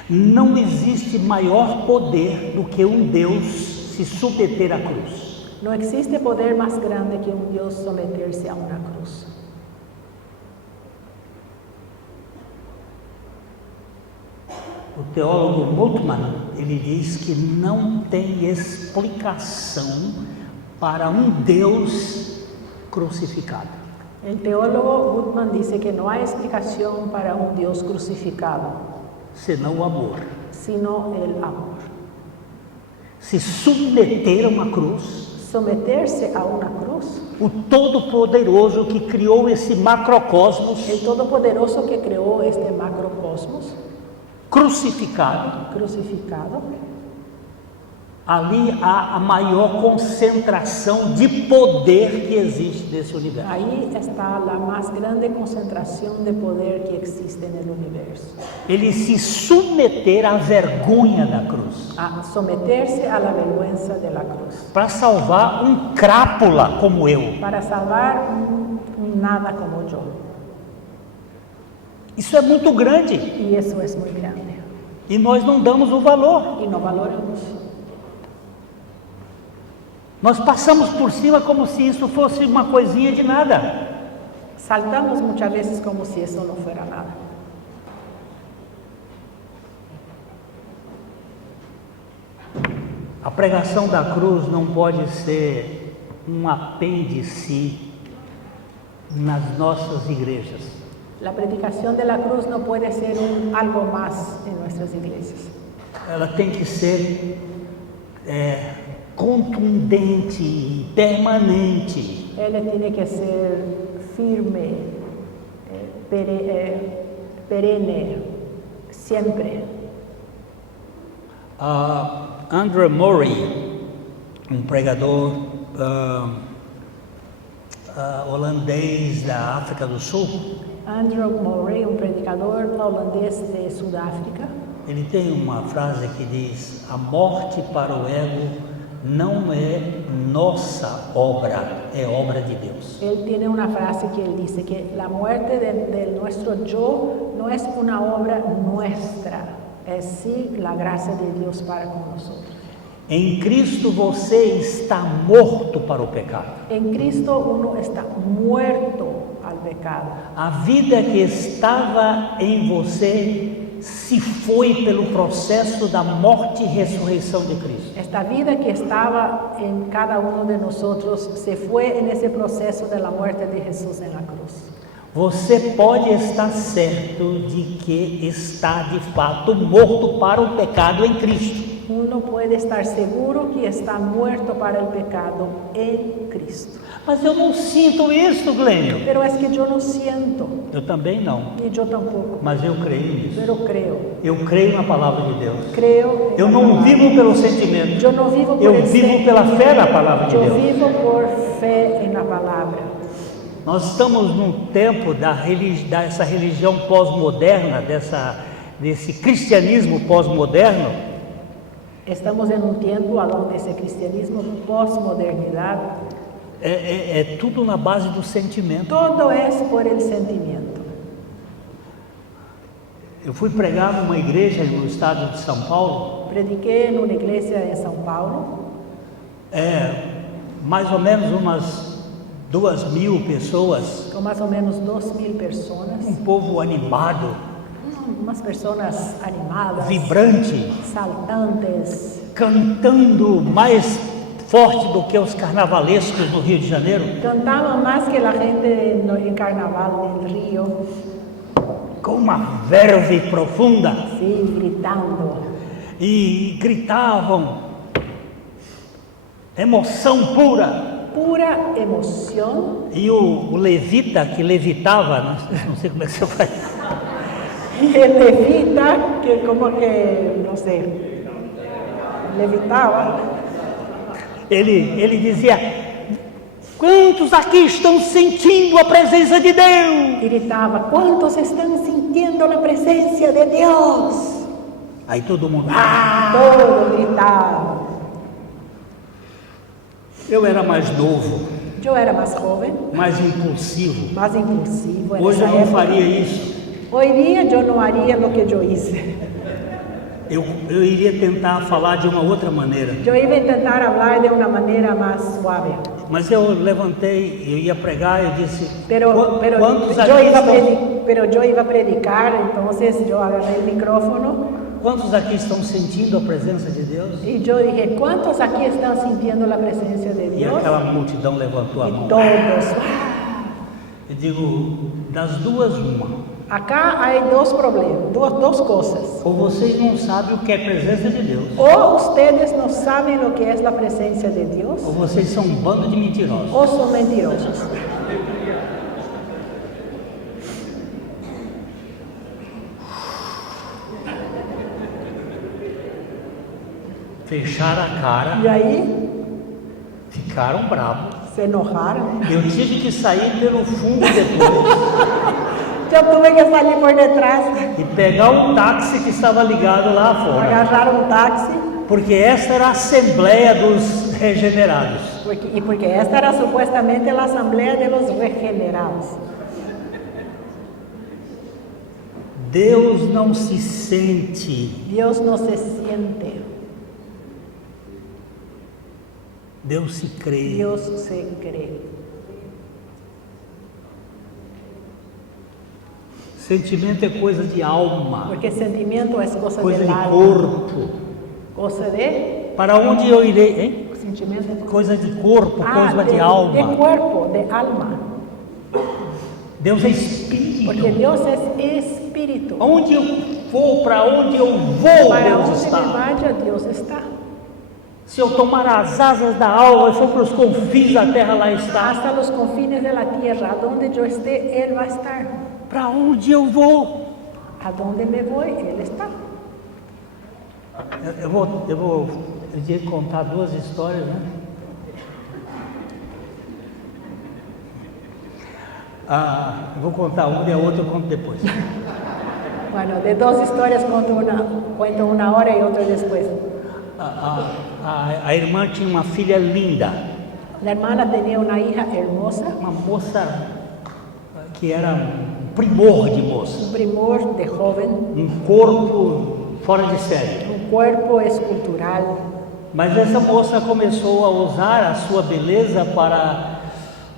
Não existe maior poder do que Deus se submeter à cruz. Não existe poder mais grande que Deus someter-se a uma cruz. O teólogo Bultmann, ele diz que não tem explicação para Deus crucificado. O teólogo Bultmann diz que não há explicação para Deus crucificado, senão o amor. Sino o amor. Se submeter a uma cruz, someter-se a uma cruz, o Todo-Poderoso que criou esse macrocosmos, o Todo-Poderoso que criou este macrocosmos, crucificado, ali há a maior concentração de poder que existe nesse universo. ahí está la más grande concentración de poder que existe en el universo. Ele se submeter à vergonha da cruz, A someterse a la vergüenza de la cruz, para salvar um crápula como eu. para salvar un nada como yo. Isso é muito grande Y eso es muy grande. e nós não damos o valor. Y no valoramos. Nós passamos por cima como se isso fosse uma coisinha de nada. Saltamos muchas veces como si eso no fuera nada. A pregação da cruz não pode ser um apêndice nas nossas igrejas. La predicación de la cruz no puede ser algo más en nuestras iglesias. Ela tem que ser contundente e permanente. Él tiene que ser firme, perenne, siempre. Andrew Murray, um pregador holandês da África do Sul, Andrew Murray, un predicador holandés de Sudáfrica, ele tem uma frase que diz: a morte para o ego não é nossa obra, é obra de Deus. él tiene una frase que él dice que la muerte de nuestro yo no es una obra nuestra, es sí la gracia de Dios para con nosotros. Em Cristo você está morto para o pecado. En Cristo uno está muerto al pecado. A vida que estava em você se foi pelo processo da morte e ressurreição de Cristo. Esta vida que estaba en cada uno de nosotros se fue en ese proceso de la muerte de Jesús en la cruz. Você pode estar certo de que está de fato morto para o pecado em Cristo. Uno puede estar seguro que está muerto para el pecado en Cristo. Mas eu não sinto isso, Glênio. Pero es que yo no siento, Eu também não, y yo tampoco, mas eu creio nisso. pero creo. Eu creio na palavra de Deus. Creo. Eu não vivo pelo sentimento. Yo no vivo por Eu el vivo sen- pela fé na palavra de Yo Deus. vivo por fe en la palabra. Nós estamos num tempo dessa religião pós-moderna, desse cristianismo pós-moderno. Estamos en un tiempo a donde ese cristianismo postmodernidad, É tudo na base do sentimento. todo es por el sentimiento. Eu fui pregar numa igreja no estado de São Paulo, Prediqué en una iglesia en São Paulo, mais ou menos umas 2.000 pessoas, con más o menos 2.000 personas, um povo animado, unas personas animadas, vibrante, saltantes, cantando mais forte do que os carnavalescos no Rio de Janeiro, cantaban más que la gente en carnaval del río, com uma verve profunda, sí, gritando, e gritavam, emoção pura. pura emoción. E o levita que levitava, não sei como é que você faz, Y el levita, que como que, no sé, levitaba, ele dizia: quantos aqui estão sentindo a presença de Deus? gritaba, ¿cuántos están sintiendo la presencia de Dios? Aí todo mundo, Todos gritaban. eu era mais novo, Yo era más joven, mais impulsivo, más impulsivo en hoje esa eu não época. faria isso, Hoy día yo no haría lo que yo hice. eu iria tentar falar de uma outra maneira, Yo iba a intentar hablar de una manera más suave. mas eu levantei, eu ia pregar, eu disse, Pero quantos yo iba a predicar, entonces yo agarré el micrófono aqui estão sentindo a presença de Deus? y yo dije, ¿cuántos aquí están sintiendo la presencia de E Dios? aquela multidão levantou a Y mão. todos. Eu digo, das duas uma, Acá hay dos problemas, dos cosas. ou vocês não sabem o que é presença de Deus, O ustedes no saben lo que es la presencia de Dios, ou vocês são um bando de mentirosos. o son mentirosos. fecharam a cara, Y ahí ficaram bravos. se enojaron. Eu tive que sair pelo fundo depois Yo tuve que salir por detrás, e pegar um táxi que estava ligado lá fora, agarrar un taxi, porque esta era a Assembleia dos Regenerados. porque esta era supuestamente la asamblea de los regenerados. Deus não se sente, Dios no se siente, Deus se crê. Dios se cree. Sentimento é coisa de alma, Porque sentimiento es cosa coisa del de alma, corpo. cosa de Para onde eu irei? Hein? sentimiento. Coisa de corpo, coisa de de alma. cuerpo, de alma. Deus é espírito. Porque Dios es espíritu. Onde eu for, para onde eu vou, Para Deus donde me está. vaya, Dios está. Se eu tomar as asas da alma e for para os confins da terra, lá está. Hasta los confines de la tierra, a donde yo esté, Él va a estar. Para onde eu vou? A donde me voy, Él está. Eu tinha que contar duas histórias, né? Vou contar uma e a outra eu conto depois. Bueno, de dos historias cuento una hora y otra después. A irmã tinha uma filha linda, La hermana tenía una hija hermosa, uma moça que era um primor de moça, un primor de joven, um corpo fora de série. un cuerpo escultural. Mas essa moça começou a usar a sua beleza para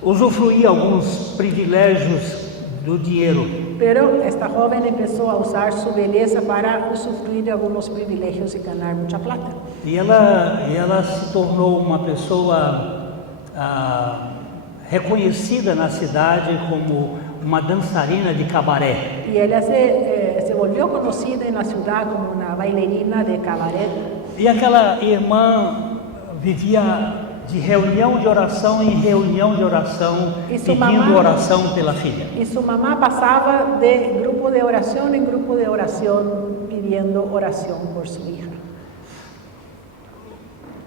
usufruir alguns privilégios do dinheiro. Pero esta joven empezó a usar su belleza para usufruir de algunos privilegios y ganar mucha plata. E ela se tornou uma pessoa reconhecida na cidade como uma dançarina de cabaré. Y ella se volvió conocida en la ciudad como una bailarina de cabaret. E aquela irmã vivia de reunião de oração em reunião de oração, pedindo oração pela filha. Y su mamá pasaba de grupo de oración en grupo de oración pidiendo oración por su hija.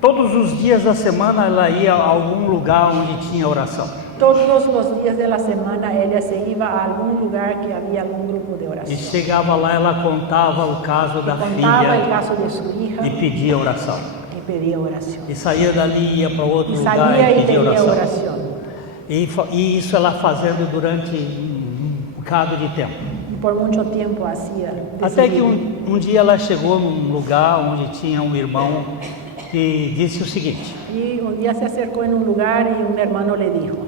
Todos os dias da semana ela ia a algum lugar onde tinha oração. Todos los días de la semana ella se iba a algún lugar que había algún grupo de E oración. chegava lá, ela contava o caso da Contaba el filha caso de su hija e pedia oração. y pedía oración. E saía dali, ia para outro Y lugar salía e y pedia pedía oração. oración. E isso ela fazendo durante um bocado de tempo. Y por mucho tiempo hacía. Até que um dia ela chegou num lugar onde tinha um irmão que disse o seguinte: Y un día se acercó en un lugar y un hermano le dijo: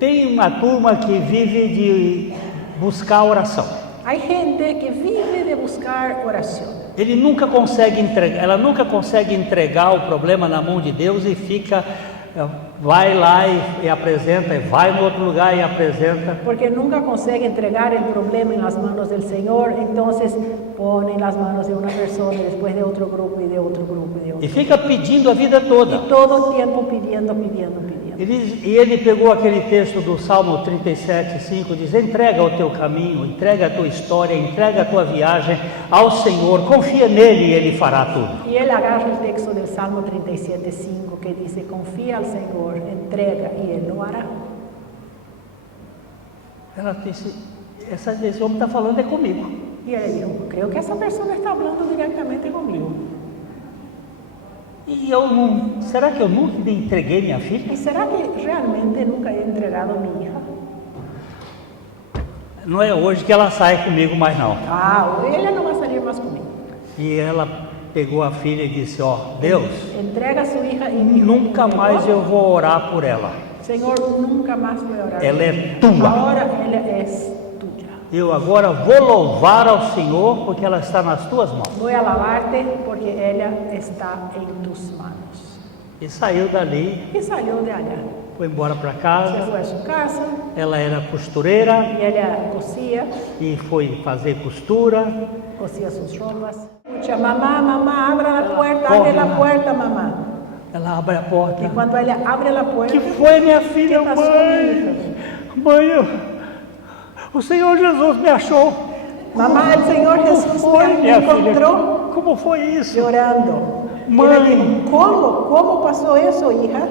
tem uma turma que vive de buscar oração. hay gente que vive de buscar oración. Ela nunca consegue entregar o problema na mão de Deus e fica, vai lá e apresenta, e vai no outro lugar e apresenta. Porque nunca consigue entregar el problema en las manos del Señor, entonces pone en las manos de una persona y después de otro grupo y de otro grupo y de otro. E fica pedindo a vida toda. Y todo el tiempo pidiendo. Ele pegou aquele texto do Salmo 37:5, diz: entrega o teu caminho, entrega a tua história, entrega a tua viagem ao Senhor, confia nele e ele fará tudo. Y él agarra el texto del Salmo 37:5 que dice: confía al Señor, entrega y Él lo hará. Ela disse: esse homem está falando é comigo. Y él dijo: creo que esa persona está hablando directamente conmigo. E eu não, será que eu nunca entreguei minha filha? ¿Y será que realmente nunca he entregado a mi hija? Não é hoje que ela sai comigo mais não. Ella no va a salir más conmigo. E ela pegou a filha e disse: ó, Deus, Entrega a su hija y dijo: nunca mais eu vou orar por ela. Señor, nunca más voy a orar. Ela é tua. Ahora ella es tuya. Eu agora vou louvar ao Senhor porque ela está nas tuas mãos. Voy a alabarte porque ella está en tus manos. E saiu dali, Y salió de allá. foi embora para Se casa. fue a su casa Ela era costureira y ella cosía e foi fazer costura. sus ropas. Escucha: mamá, abra la puerta, Corre, abre la mamá. puerta, mamá. Ela abre a porta. Y cuando ella abre la puerta, Que foi, minha filha? ¿Qué pasó, Mãe, o Senhor Jesus me achou. mamá, el Señor Jesús Foi, me minha filha? encontró Como foi isso? llorando. Ela Mãe, dijo, ¿cómo pasó eso, hija?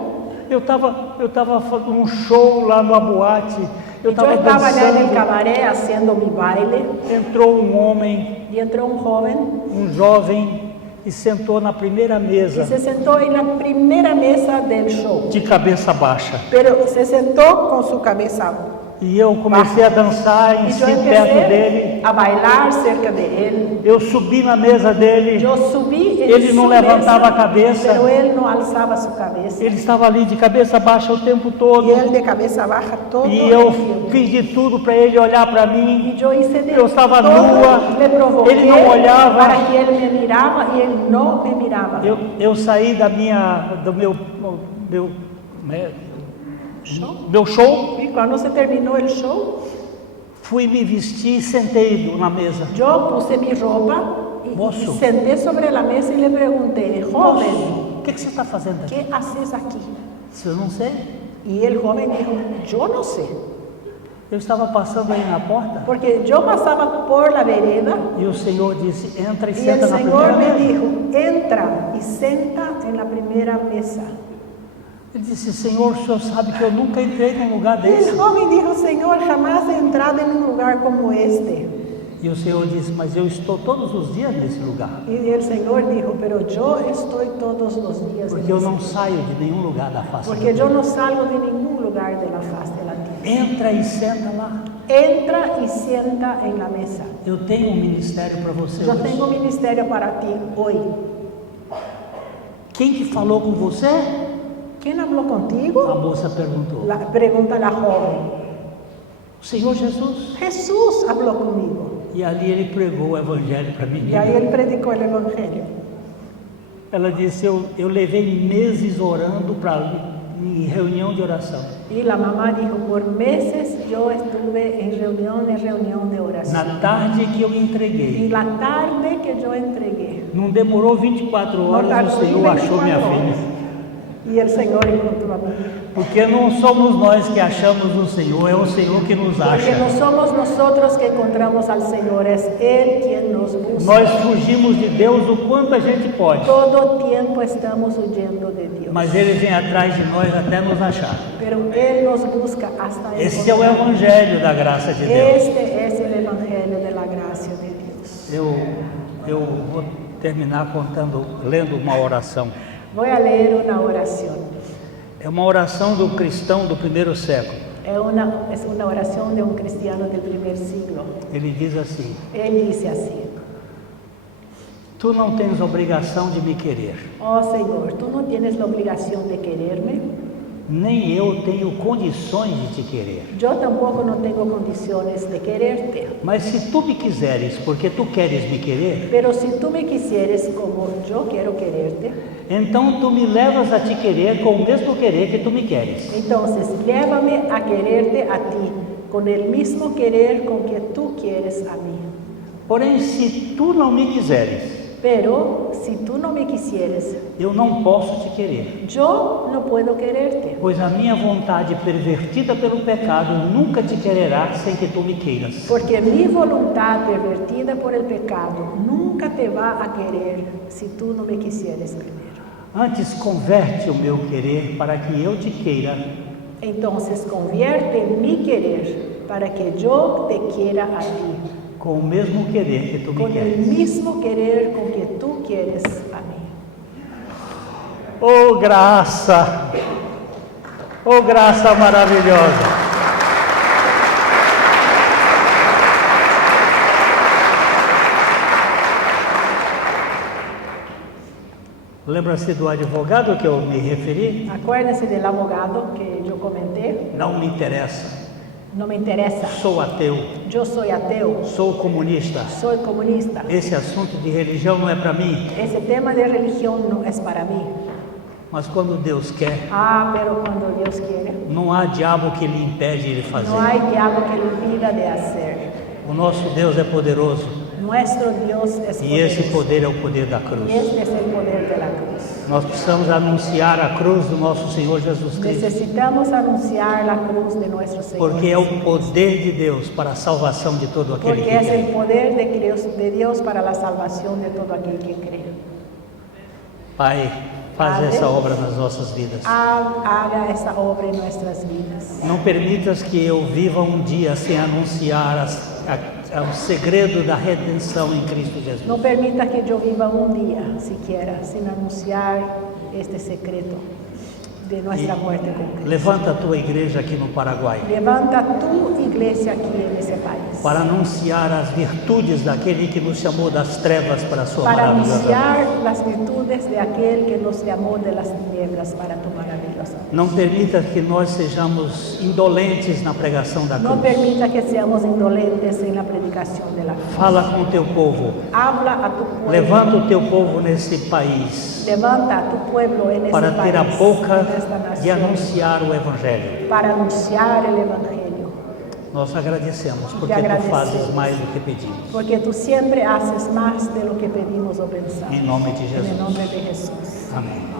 eu estava fazendo um show lá numa boate, eu Y yo estava estaba allá en el dançando, cabaret haciendo mi baile entrou um homem, y entró un joven um jovem, e sentou na primeira y mesa, se sentó en la primera mesa del show, de cabeça baixa. pero se sentó con su cabeza. E eu comecei a dançar em Y si yo perto dele. empecé a bailar cerca de él. Eu subi na mesa dele, Yo subí en ele su não levantava a mesa, cabeça, pero él no alzaba su cabeza. ele estava ali de cabeça baixa o tempo Y todo. él de cabeza baja todo E el eu tiempo. fiz de tudo para ele olhar para Y mim. yo hice de Eu estava todo, nua, le provoqué ele não olhava. para que él me miraba y él no me miraba. Eu saí do meu show, Y cuando se terminó el show, fui me vestir e sentei na mesa. yo puse mi ropa y Mozo. senté sobre la mesa y le pregunté, joven, O que você está fazendo aqui? ¿qué haces aquí? Se eu não sei. Y el joven dijo, yo no sé, Eu estava passando aí na porta porque yo pasaba por la vereda e o Senhor disse: entra e y el senta na Señor primeira me mesa. dijo, entra y senta en la primera mesa. Ele disse: Senhor, o Senhor sabe que eu nunca entrei num lugar Y el desse. joven dijo, Señor, jamás he entrado en un lugar como este. E o Senhor disse: mas eu estou todos os dias nesse lugar, Y el Señor dijo, pero yo estoy todos los días en porque eu ese não lugar, saio de nenhum lugar da face da porque yo terra. no salgo de ningún lugar de la faz de la tierra. Entra e senta lá. Entra y sienta en la mesa. Eu tenho um ministério para você Yo hoje. tengo un ministerio para ti hoy. Quem que falou com você? ¿Quién habló A contigo? moça perguntou. Pregunta la joven. O Senhor Jesus. Jesús habló conmigo. E ali ele pregou o evangelho para mim. Y ahí él predicó el evangelio. Ela disse: eu levei meses orando em reunião de oração. Y la mamá dijo, por meses yo estuve en reunión de oración. Na tarde que eu Y entreguei, la tarde que yo entregué, não demorou 24 horas, tardó o Senhor achou minha 24 filha. horas. Y el Señor encontró a mí. Porque não somos nós que achamos o Senhor, é o Senhor que nos Porque no acha. somos nosotros que encontramos al Señor, es Él quien nos busca. Nós fugimos de Deus o quanto a gente pode, Todo tiempo estamos huyendo de Dios. mas Ele vem atrás de nós até nos achar. Pero Él nos busca hasta Esse é o encontrar. Evangelho da graça de Deus. Este es el Evangelio de la gracia de Dios. Eu vou terminar lendo uma oração. Voy a leer una oración. É uma oração do cristão do primeiro século. Es una oración de un cristiano del primer siglo. Ele diz assim: Él dice así: tu não tens obrigação de me querer, Oh Señor, tú no tienes la obligación de quererme, nem eu tenho condições de te querer. yo tampoco no tengo condiciones de quererte. Mas se tu me quiseres, porque tu queres me querer, Pero si tú me quisieres como yo quiero quererte, então tu me levas a te querer com o mesmo querer que tu me queres. entonces llévame a quererte a ti con el mismo querer con que tú quieres a mí. Porém, se tu não me quiseres, Pero si tú no me quisieres, eu não posso te querer, yo no puedo quererte, pois a minha vontade pervertida pelo pecado nunca te quererá sem que tu me queiras. porque mi voluntad pervertida por el pecado nunca te va a querer si tú no me quisieres primero. Antes, converte o meu querer para que eu te queira, Entonces convierte mi querer para que yo te quiera a ti, com o mesmo querer que tu me con el queres. mismo querer con que tú quieres a mí. Oh graça! Oh graça maravilhosa! Lembra-se do advogado que eu me referi? Acuérdense del abogado que yo comenté. Não me interessa. No me interesa. Sou ateu, Yo soy ateo. sou comunista. Soy comunista. Esse assunto de religião não é para mim. Ese tema de religión no es para mí. Mas quando Deus quer, Pero cuando Dios quiere, não há diabo que lhe impede de fazer. no hay diablo que lo impida de hacer. O nosso Deus é poderoso Nuestro Dios es e esse poderoso. poder é o poder da Y cruz. este es el poder de la cruz. Nós precisamos anunciar a cruz do nosso Senhor Jesus Cristo, Necesitamos anunciar la cruz de nuestro Señor. porque é o poder de Deus para a salvação de todo aquele Porque que es crê. el poder de Dios para la salvación de todo aquel que cree. Pai, faz Padre, essa obra nas nossas vidas. haga esta obra en nuestras vidas. Não permitas que eu viva um dia sem anunciar o segredo da redenção em Cristo Jesus. No permita que yo viva un día siquiera sin anunciar este secreto de nuestra muerte con Cristo. Levanta a tua igreja aqui no Paraguai Levanta tu iglesia aquí en ese país para anunciar as virtudes daquele que nos chamou das trevas para a sua para maravilhosa. anunciar las virtudes de aquel que nos llamó de las tinieblas para tu maravillosa. Não permita que nós sejamos indolentes na pregação da No cruz. permita que seamos indolentes en la predicación de la cruz. Fala com o teu povo. Habla a tu pueblo. Levanta o teu povo nesse país Levanta a tu pueblo en ese para país, ter a boca en esta de nación, anunciar o Evangelho. para anunciar el Evangelio. Nós agradecemos porque tu agradecemos. fazes mais do que pedimos. Porque tú siempre haces más de lo que pedimos o pensamos. Em nome de En el Jesus. nombre de Jesús. Amém.